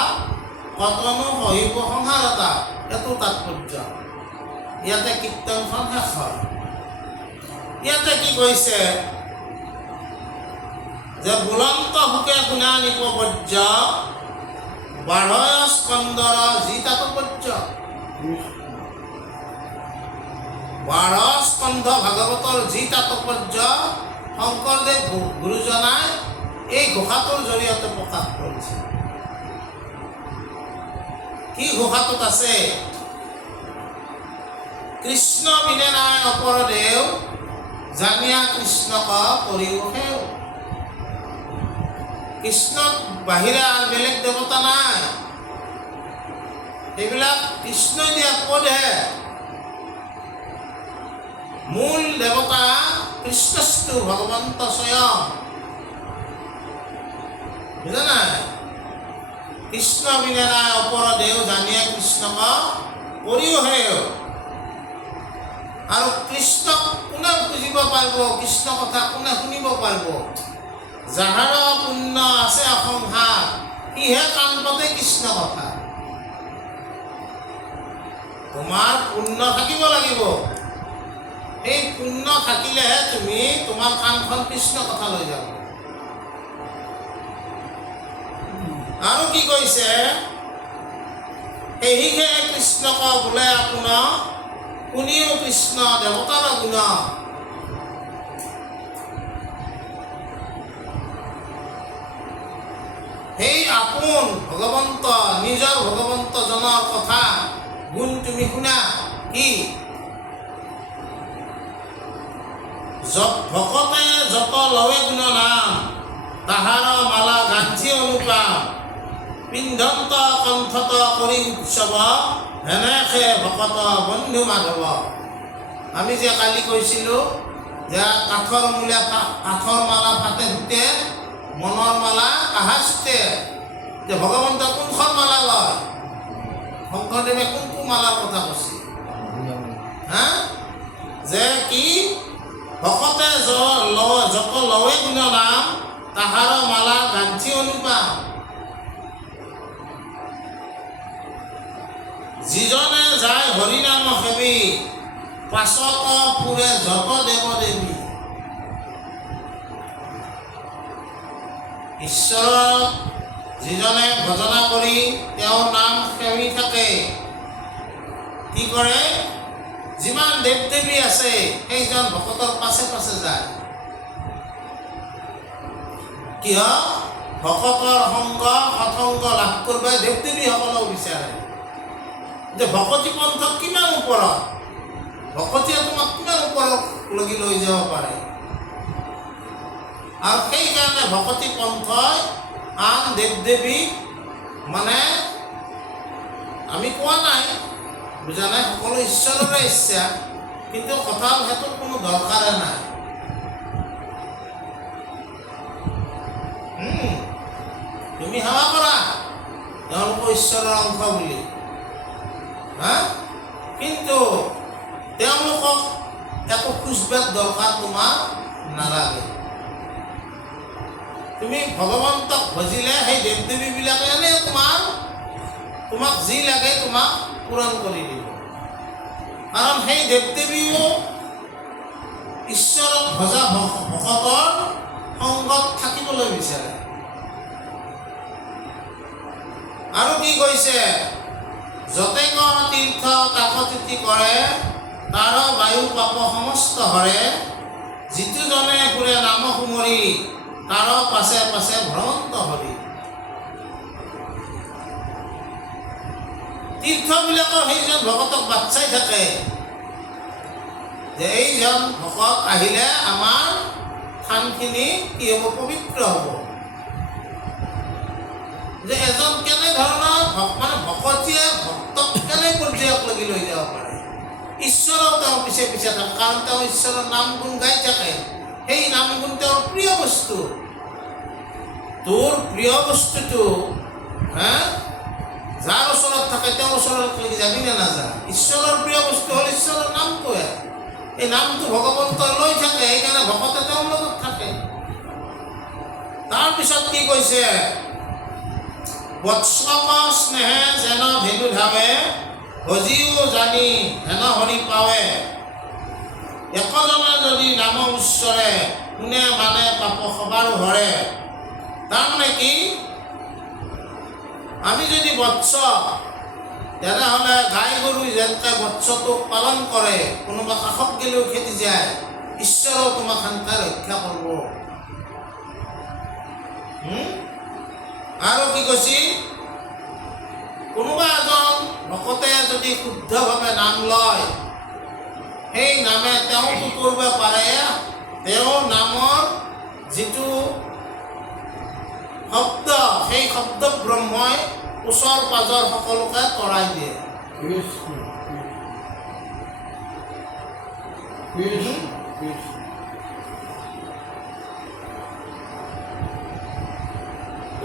কতনো সহিব সংসাৰতা, এইটো তাৎপৰ্য। ইয়াতে কীৰ্তনখন শেষ হয়। ইয়াতে কি কৈছে যে বুলন্ত সুকে শুনা নিপবৰ্য বাঢ়য় স্কন্দৰ যি তাৎপৰ্য। 12 স্কন্ধ ভাগৱতৰ যি তাৎপৰ্য শংকৰদেৱ গুৰুজনাই এই ঘোষাটোৰ জৰিয়তে প্ৰকাশ কৰিছে। কি ঘোষাটোত আছে? কৃষ্ণ বিনে নাই অপৰ দেও, জানিয়া কৃষ্ণক কৰিও সেও। কৃষ্ণত বাহিৰে আৰু বেলেগ দেৱতা নাই, এইবিলাক কৃষ্ণই দিয়া পদহে। মূল দেৱতা কৃষ্ণস্তু ভগৱন্ত স্বয়ং, বুজা নাই? কৃষ্ণ বিনে নাই অপৰ দেও, জানিয়া কৃষ্ণক কৰিও সেও। আৰু কৃষ্ণক কোনে বুজিব পাৰিব, কৃষ্ণ কথা কোনে শুনিব পাৰিব? যাহাৰ পুণ্য আছে অসংসাৰ, সিহে কাণ পাতে কৃষ্ণ কথা। তোমাৰ পুণ্য থাকিব লাগিব, সেই পুণ্য থাকিলেহে তুমি তোমাৰ কাণখন কৃষ্ণ কথা লৈ যাব। আৰু কি কৈছে? সেহিহে কৃষ্ণক বোলে আপোনাৰ শুনিও কৃষ্ণ দেৱতাৰ গুণ। সেই আপোন ভগৱন্ত, নিজৰ ভগৱন্তজনৰ কথা গুণ তুমি শুনা। কি? ভকতে যত লৱে গুণ নাম, তাহাৰ মালা গান্ধী অনুপাম। পিন্ধন্ত কণ্ঠত কৰি উৎসৱ, হেনেকে ভকত বন্ধু মাধৱ। আমি যে কালি কৈছিলোঁ যে কাঠৰ মালা ফাটে ফুটে, মনৰ মালা কাহাচতে। যে ভগৱন্ত কোনখন মালা লয়? শংকৰদেৱে কোনটো মালাৰ কথা কৈছে? হা? যে কি? ভকতে যত লৱে গুণ নাম, তাহাৰ মালা গান্ধী অনুপাম। যিজনে যায় হৰিনাম সেৱী, পাছত পুৰে যত দেৱ দেৱী। ঈশ্বৰক যিজনে ভজনা কৰি তেওঁৰ নাম সেৱি থাকে, কি কৰে? যিমান দেৱ দেৱী আছে সেইজন ভকতৰ পাছে পাছে যায়। কিয়? ভকতৰ সংগ সৎসংগ লাভ কৰিব দেৱ দেৱীসকলেও বিচাৰে। যে ভকতি পন্থক কিমান ওপৰত, ভকতিয়ে তোমাক কিমান ওপৰত লগি লৈ যাব পাৰে। আৰু সেইকাৰণে ভকতি পন্থই আন দেৱ দেৱীক মানে আমি কোৱা নাই, বুজা নাই, সকলো ঈশ্বৰৰে ইচ্ছা, কিন্তু কথা হ'ল সেইটো কোনো দৰকাৰে নাই। তুমি সেৱা কৰা তেওঁলোকৰ ঈশ্বৰৰ অংশ বুলি, হা? কিন্তু তেওঁলোকক একো খোজবাদ দৰকাৰ তোমাৰ নালাগে। তুমি ভগৱন্তক ভজিলে সেই দেৱ দেৱীবিলাকে এনেই তোমাক যি লাগে তোমাক পূৰণ কৰি দিব। কাৰণ সেই দেৱ দেৱীও ঈশ্বৰক ভজা ভকতৰ সংগত থাকিবলৈ বিচাৰে। আৰু কি কৈছে? যতে তীৰ্থ কাকতিথি কৰে, তাৰ বায়ু পাপ সমস্ত হৰে। যিটো জনে ফুৰে নাম সুমৰি, তাৰ পাছে পাছে ভ্ৰমন্ত হৰি। তীৰ্থবিলাকৰ সেইজন ভকতক বাট চাই থাকে যে এইজন ভকত আহিলে আমাৰ থানখিনি কি হ'ব? পবিত্ৰ হ'ব। যে এজন কেনেধৰণৰ মানে ভকতীয়ে ভক্তক কেনে পৰ্যায়ক লাগি লৈ যাব পাৰে। ঈশ্বৰেও তেওঁৰ পিছে পিছে থাকে, কাৰণ তেওঁ ঈশ্বৰৰ নাম গুণ গাই থাকে। সেই নাম গুণ তেওঁৰ প্ৰিয় বস্তু। তোৰ প্ৰিয় বস্তুটো যাৰ ওচৰত থাকে তেওঁৰ ওচৰত যাবি নে নাযা? ঈশ্বৰৰ প্ৰিয় বস্তু হ'ল ঈশ্বৰৰ নামটোৱে। এই নামটো ভগৱন্তই লৈ থাকে, সেইকাৰণে ভকতে তেওঁৰ লগত থাকে। তাৰপিছত কি কৈছে? বৎসক স্নেহে যেন ভেলু ধাৱে, ভজিও জানি হেন হৰি পাৱে। একজনে যদি নাম উচ্চৰে, কোনে মানে পাপ সবাৰো হৰে। তাৰমানে কি? আমি যদি বৎস, তেনেহ'লে গাই গৰু যেনেকৈ বৎসটোক পালন কৰে, কোনোবা কাষত গেলেও খেদি যায়, ঈশ্বৰেও তোমাক সেনেকৈ ৰক্ষা কৰিব। আৰু কি কৈছি? কোনোবা এজন ভকতে যদি শুদ্ধভাৱে নাম লয়, সেই নামে তেওঁতো কৰিব পাৰে, তেওঁৰ নামৰ যিটো শব্দ, সেই শব্দ ব্ৰহ্মই ওচৰ পাজৰ সকলোকে তৰাই দিয়ে। কৃষ্ণ কৃষ্ণ কৃষ্ণ।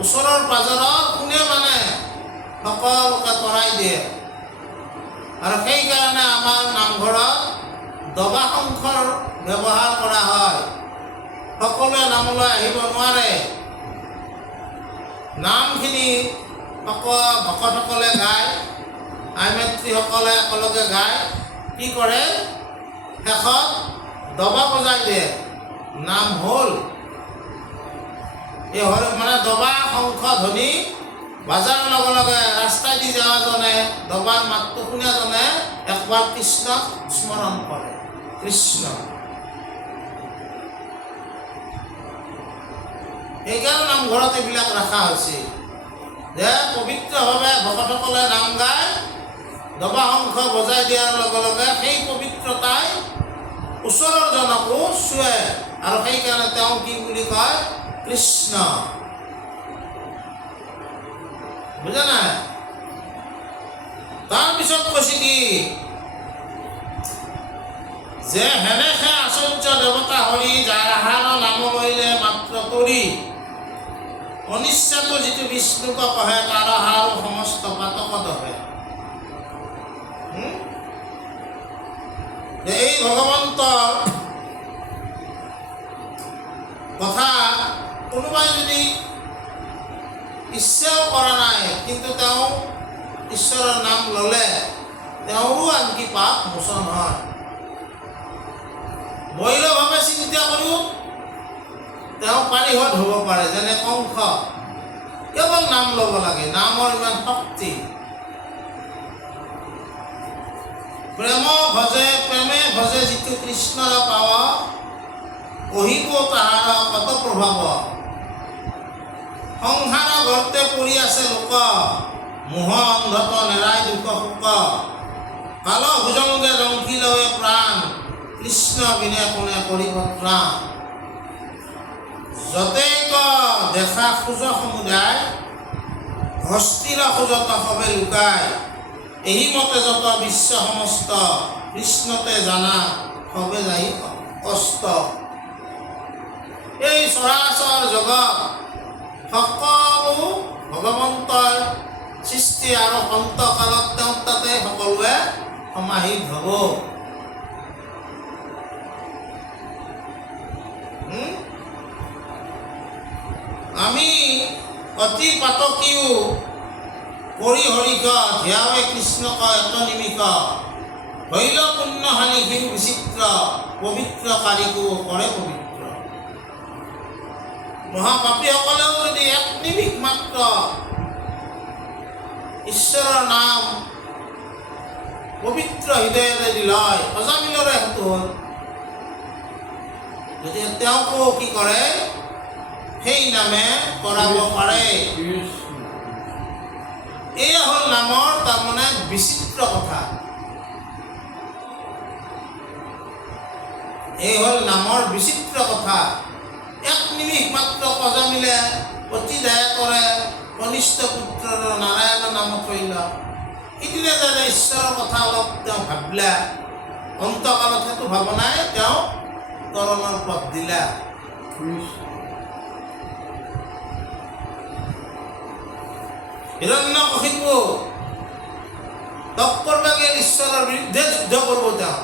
ওচৰৰ পাজৰৰ কোনে মানে সকলোকে তৰাই দিয়ে। আৰু সেইকাৰণে আমাৰ নামঘৰত দবা শংখৰ ব্যৱহাৰ কৰা হয়। সকলোৱে নামলৈ আহিব নোৱাৰে। নামখিনি ভকতসকলে গায়, আইমাতৃসকলে একেলগে গায়। কি কৰে? শেষত দবা বজাই দিয়ে, নাম হ'ল। এই মানে দবা শংখ ধ্বনি বাজাৰ লগে লগে ৰাস্তাইদি যোৱাজনে দবাৰ মাতটো শুনাজনে একবাৰ কৃষ্ণক স্মৰণ কৰে। কৃষ্ণ। সেইকাৰণে নামঘৰত এইবিলাক ৰখা হৈছে যে পবিত্ৰভাৱে ভকতসকলে নাম গায়, দবা শংখ বজাই দিয়াৰ লগে লগে সেই পবিত্ৰতাই ওচৰৰ জনকো চুৱে। আৰু সেইকাৰণে তেওঁ কি বুলি কয়? কৃষ্ণ। বুজা নাই? তাৰপিছত কৈছে কি? যে হেনেহে আচৰ্য দেৱতা হৰি, যাৰ আহাৰ নাম লইলে মাত্ৰ তৰি। অনিচ্ছাটো যিটো বিষ্ণুক কহে, তাৰ আহাৰ সমস্ত পাতক দহে। এই ভগৱন্তৰ কথা কোনোবাই যদি ইচ্ছাও কৰা নাই, কিন্তু তেওঁ ঈশ্বৰৰ নাম ল'লে তেওঁৰো আনকি পাপ মোচন হয়। বৈলভাৱে চিন্তা কৰিও তেওঁ পাৰিহত হ'ব পাৰে। যেনে কংস, কেৱল নাম ল'ব লাগে, নামৰ ইমান শক্তি। প্ৰেমে ভজে যিটো কৃষ্ণৰ পাৱ, কহিব তাহাৰ কত প্ৰভাৱ। সংসাৰ ঘৰতে পৰি আছে লোক, মোহ অন্ধত নেৰাই দুখ শোক। কাল ভুজংগে ৰংকি লৱে প্ৰাণ, কৃষ্ণ বিনে কোনে কৰিব ত্ৰাণ। যতেক দেখা খোজ সমুদায়, হস্তিৰ খোজত সবে লুকায়। এই মতে যত বিশ্ব সমস্ত, কৃষ্ণতে জানা সবে যাই কষ্ট। এই চৰাচৰ জগত সকলো ভগৱন্তৰ সৃষ্টি আৰু অন্তকালত তেওঁ তাতে সকলোৱে সমাহিত হ'ব। আমি অতি পাতকীও কৰি হৰিক, ধ্যাৱে কৃষ্ণক এত নিমিষ। হৈল পুণ্যহানি ঘিউ বিচিত্ৰ, পবিত্ৰ কাৰিকো কৰে পবিত্ৰ। মহাপাপীসকলেও যদি এক নিমিষ মাত্ৰ ঈশ্বৰৰ নাম পবিত্ৰ হৃদয়েৰে লয়, অজামিলৰে সেইটো হ'ল। গতিকে তেওঁকো কি কৰে? সেই নামে কৰাব পাৰে। এয়া হ'ল নামৰ তাৰমানে বিচিত্ৰ কথা। এই হ'ল নামৰ বিচিত্ৰ কথা। এক নিমিষ মাত্ৰ অজামিলে অতি দয়া কৰে, কনিষ্ঠ পুত্ৰৰ নাৰায়ণ নামত থৈল। সিদিনা যাতে ঈশ্বৰৰ কথা অলপ তেওঁ ভাবিলা, অন্তকালত সেইটো ভাৱনাই তেওঁ তৰণৰ পথ দিলা। হিৰণ্যকশিপু তৎপৰভাৱে ঈশ্বৰৰ বিৰুদ্ধে যুদ্ধ কৰিব তেওঁ।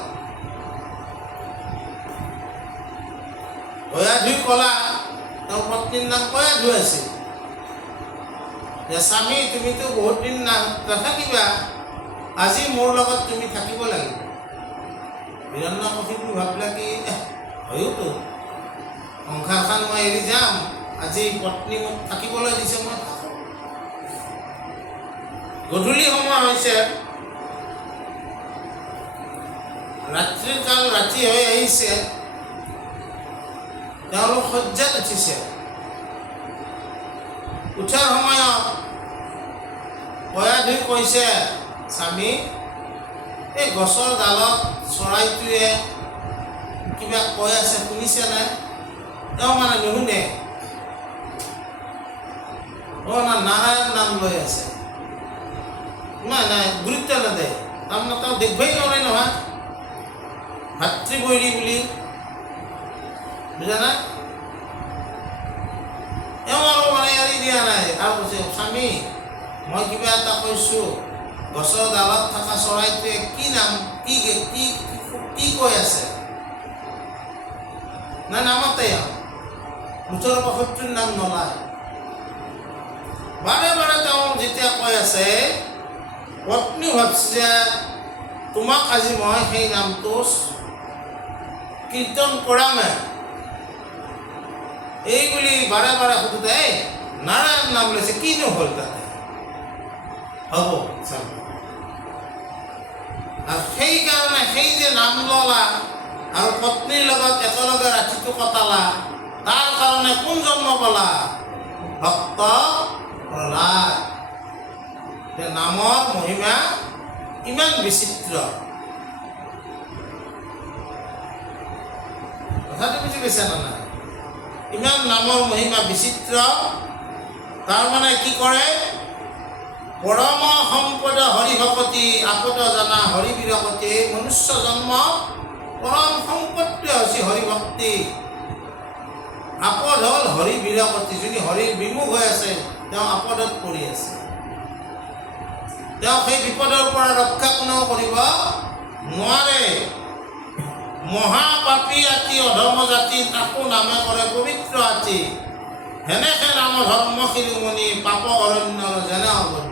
কয়াধুই কলা, তেওঁৰ পত্নীৰ নাম কয়াধু আছিল, যে স্বামী তুমিতো বহুত দিন নাথাকিবা, আজি মোৰ লগত তুমি থাকিব লাগিব। হিৰণ্যকশিপু ভাবিলা কি হয়োতো সংসাৰখন মই এৰি যাম, আজি পত্নী মোক থাকিবলৈ দিছে, মই থাকোঁ। গধূলি সময় হৈছে, ৰাত্ৰিৰ কাল ৰাতি হৈ আহিছে, তেওঁলোক শয্যাত উঠিছে। উঠাৰ সময়ত কয়াধুই কৈছে, স্বামী এই গছৰ ডালত চৰাইটোৱে কিবা কৈ আছে শুনিছেনে? তেওঁ মানে নুশুনে, নাৰায়ণ নাম লৈ আছে, নাই গুৰুত্ব নেদে, তাৰমানে তেওঁ দেখিবই নোৱাৰে নহয় ভাতৃবৈৰী বুলি, বুজা নাই? তেওঁ আৰু মানে এৰি দিয়া নাই, আৰু কৈছে স্বামী মই কিবা এটা কৈছোঁ, গছৰ ডালত থকা চৰাইটোৱে কি নাম কি কৈ আছে? নাই নামতে মুঠৰ শত্ৰুৰ নাম নলয়। বাৰে বাৰে তেওঁ যেতিয়া কৈ আছে, পত্নী ভাবিছে যে তোমাক আজি মই সেই নামটো কীৰ্তন কৰামে, এই বুলি বাৰে বাৰে সুধোতে নাৰায়ণ নাম লৈছে, কিনো হ'ল তাতে? হ'ব চাব। আৰু সেইকাৰণে সেই যে নাম ললা আৰু পত্নীৰ লগত একেলগে ৰাতিটো কটালা, তাৰ কাৰণে কোন জন্ম পালা? ভক্ত প্ৰহ্লাদ। নামৰ মহিমা ইমান বিচিত্ৰ, কথাটো বুজি পাইছা না নাই? ইমান নামৰ মহিমা বিচিত্ৰ, তাৰমানে কি কৰে? পৰম সম্পদ হৰিভকতি আপদ জানা হৰি বিৰকতি। মনুষ্য জন্ম পৰম সম্পদটোৱে হৈছে হৰিভক্তি, আপদ হ'ল হৰি বিৰকতি। যদি হৰিৰ বিমুখ হৈ আছে, তেওঁ আপদত পৰি আছে, তেওঁ সেই বিপদৰ পৰা ৰক্ষা কোনেও কৰিব নোৱাৰে। মহাপাপী আতি অধৰ্ম জাতি, তাকো নামে কৰে পবিত্ৰ আতি। হেনেকে নাম ধৰ্ম শিৰোমণি, পাপ অৰণ্যৰ যেনে অৱনী।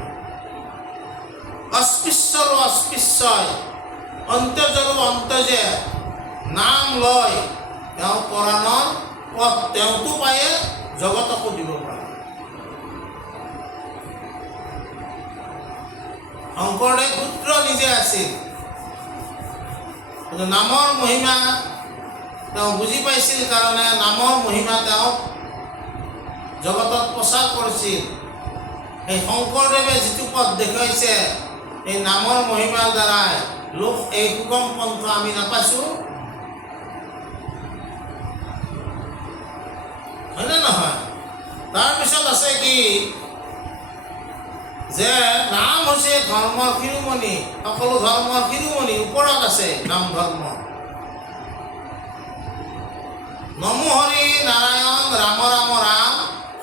অস্পৃশ্যৰো অস্পৃশ্যই, অন্তৰ্যৰো অন্তৰ্যে নাম লয়, তেওঁ পৰাণৰ পথ তেওঁতো পায়ে, জগতকো দিব পাৰে। শংকৰদেৱ পুত্ৰ নিজে আছিল, কিন্তু নামৰ মহিমা তেওঁ বুজি পাইছিল কাৰণে নামৰ মহিমা তেওঁ জগতত প্ৰচাৰ কৰিছিল। এই শংকৰদেৱে যিটো পথ দেখুৱাইছে, এই নামৰ মহিমাৰ দ্বাৰাই লোক এই সুগম পন্থ আমি নাপাইছোঁ, হয়নে নহয়? তাৰপিছত আছে কি যে নাম হৈছে ধৰ্মৰ শিৰোমণি, সকলো ধৰ্মৰ শিৰোমণি ওপৰত আছে নাম ধৰ্ম। নম হৰি নাৰায়ণ ৰাম ৰাম ৰাম,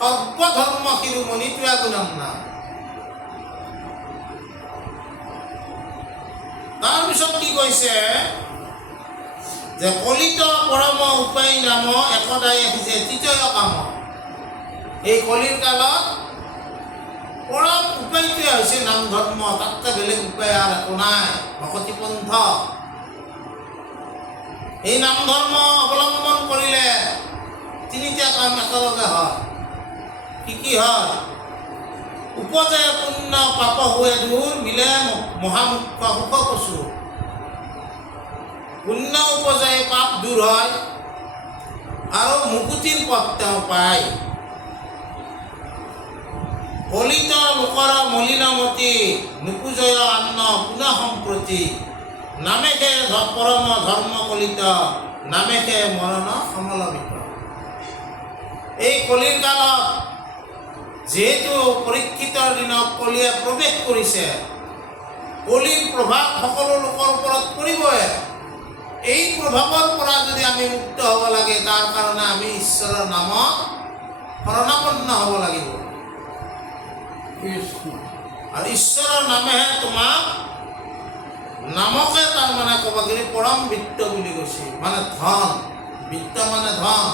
সৰ্বধৰ্ম শিৰোমণি ত্বয়া গুণম নাম। তাৰপিছত কি কৈছে যে কলিত পৰম উপায় নাম একদাই আহিছে তৃতীয় কাম। এই কলিৰ কালত পৰম উপায়টোৱে হৈছে নাম ধৰ্ম, তাতকৈ বেলেগ উপায় আৰু একো নাই। ভকতি পন্থ, এই নাম ধৰ্ম অৱলম্বন কৰিলে তিনিটা কাম একেলগে হয়। কি হয়? উপজে পুণ্য পাপ हुए দূৰ, মিলে মহামুখ্য সুখ কচু। পুণ্য উপজে পাপ দূৰ হয় আৰু মুকুতিৰ পথ তেওঁ পায়। কলিত লোকৰ মলিনমতি, নুপুজয় আন্ন পুনঃ সম্প্ৰতি। নামেকে পৰম ধৰ্ম কলিত, নামেকে মৰণ সমলবিত। এই কলিৰ কালত যিহেতু পৰীক্ষিতৰ দিনত কলিয়ে প্ৰৱেশ কৰিছে, কলিৰ প্ৰভাৱ সকলো লোকৰ ওপৰত পৰিবই। এই প্ৰভাৱৰ পৰা যদি আমি মুক্ত হ'ব লাগে, তাৰ কাৰণে আমি ঈশ্বৰৰ নামত শৰণাপন্ন হ'ব লাগিব। কৃষ্ণ আৰু ঈশ্বৰৰ নামেহে তোমাক নামকে তাৰমানে ক'ব গ'লে পৰম বিত্ত বুলি কৈছে, মানে ধন। বিত্ত মানে ধন।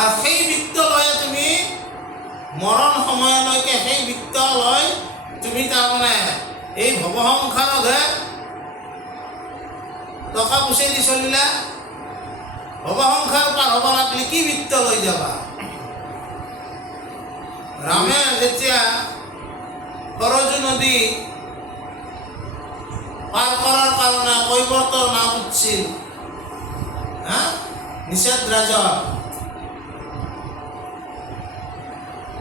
আৰু সেই বিত্ত লৈ তুমি মৰণ সময়লৈকে সেই বিত্ত লৈ তুমি তাৰমানে এই ভৱ সংসাৰতহে টকা পইচা দি চলিলা। ভৱ সংসাৰ পাৰ হ'ব লাগিলে কি বিত্ত লৈ যাবা? ৰামে যেতিয়া সৰজু নদী পাৰ কৰাৰ কাৰণে কৈৱৰ্তৰ নাম উঠিছিল, নিষেধ ৰাজা,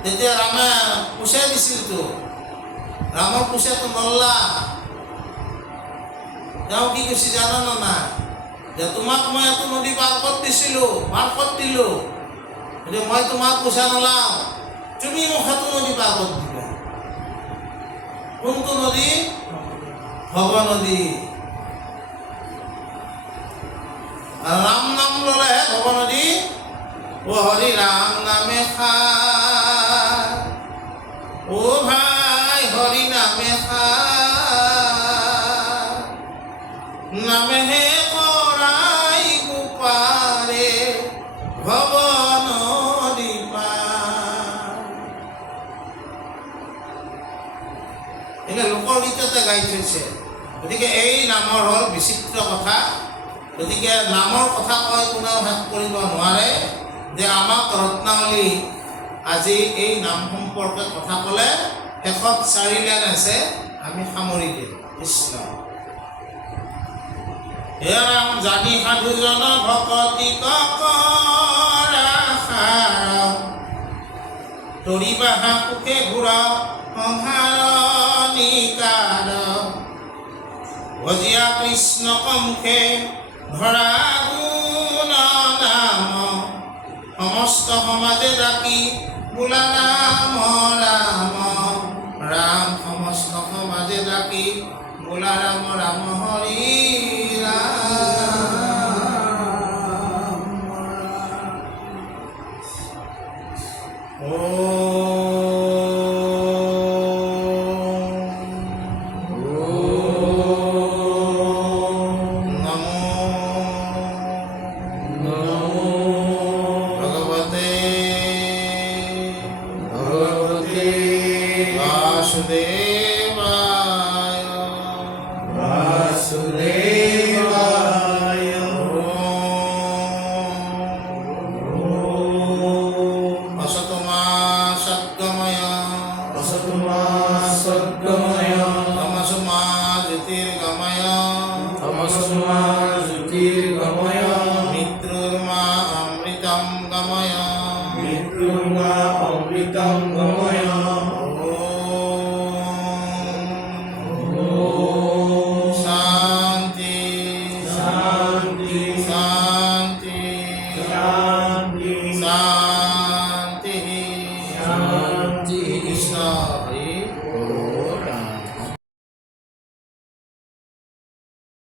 তেতিয়া ৰামে পইচা দিছিলতো। ৰামৰ পইচাটো নল্লা। তেওঁ কি কৈছে জানা না নাই? যে তোমাক মই এইটো নদী পাৰ কৰি দিলোঁ, কিন্তু মই তোমাক পইচা নলাওঁ, তুমি মোক সেইটো নদী পাৰ কৰি দিবা। কোনটো নদী? ভৱ নদী। আৰু ৰাম নাম ল'লেহে ভৱ নদী। ও হৰি ৰাম নামে খাৰ, ও ভাই হৰি নামে খাৰ, নামেহে কৰাই গোপাৰে ভৱ নদী পাৰ। এনে লোকগীততে গাই থৈছে। গতিকে এই নামৰ হ'ল বিচিত্ৰ কথা। গতিকে নামৰ কথা কৈ কোনেও শেষ কৰিব নোৱাৰে। যে আমাক ৰত্নাৱলী আজি এই নাম সম্পৰ্কে কথা ক'লে শেষত 4 লাইন আছে, আমি সামৰি দিম। কৃষ্ণ হে ৰাম জানি সাধুজন ভকতি কৰা সাৰ, তৰিবা সুখে ঘূৰা সংসাৰ নিকাৰ, ভজিয়া কৃষ্ণ কমুখে ধৰা গুণ নাম, সমস্ত সমাজে ডাকি বোলা ৰাম ৰাম ৰাম, সমস্ত সমাজে ডাকি বোলা ৰাম ৰাম হৰি ৰাম। वासुदेवाय असतमा सद्गमय तमसमा ज्योतिर्गमय मृत्युर्मा अमृतं गमय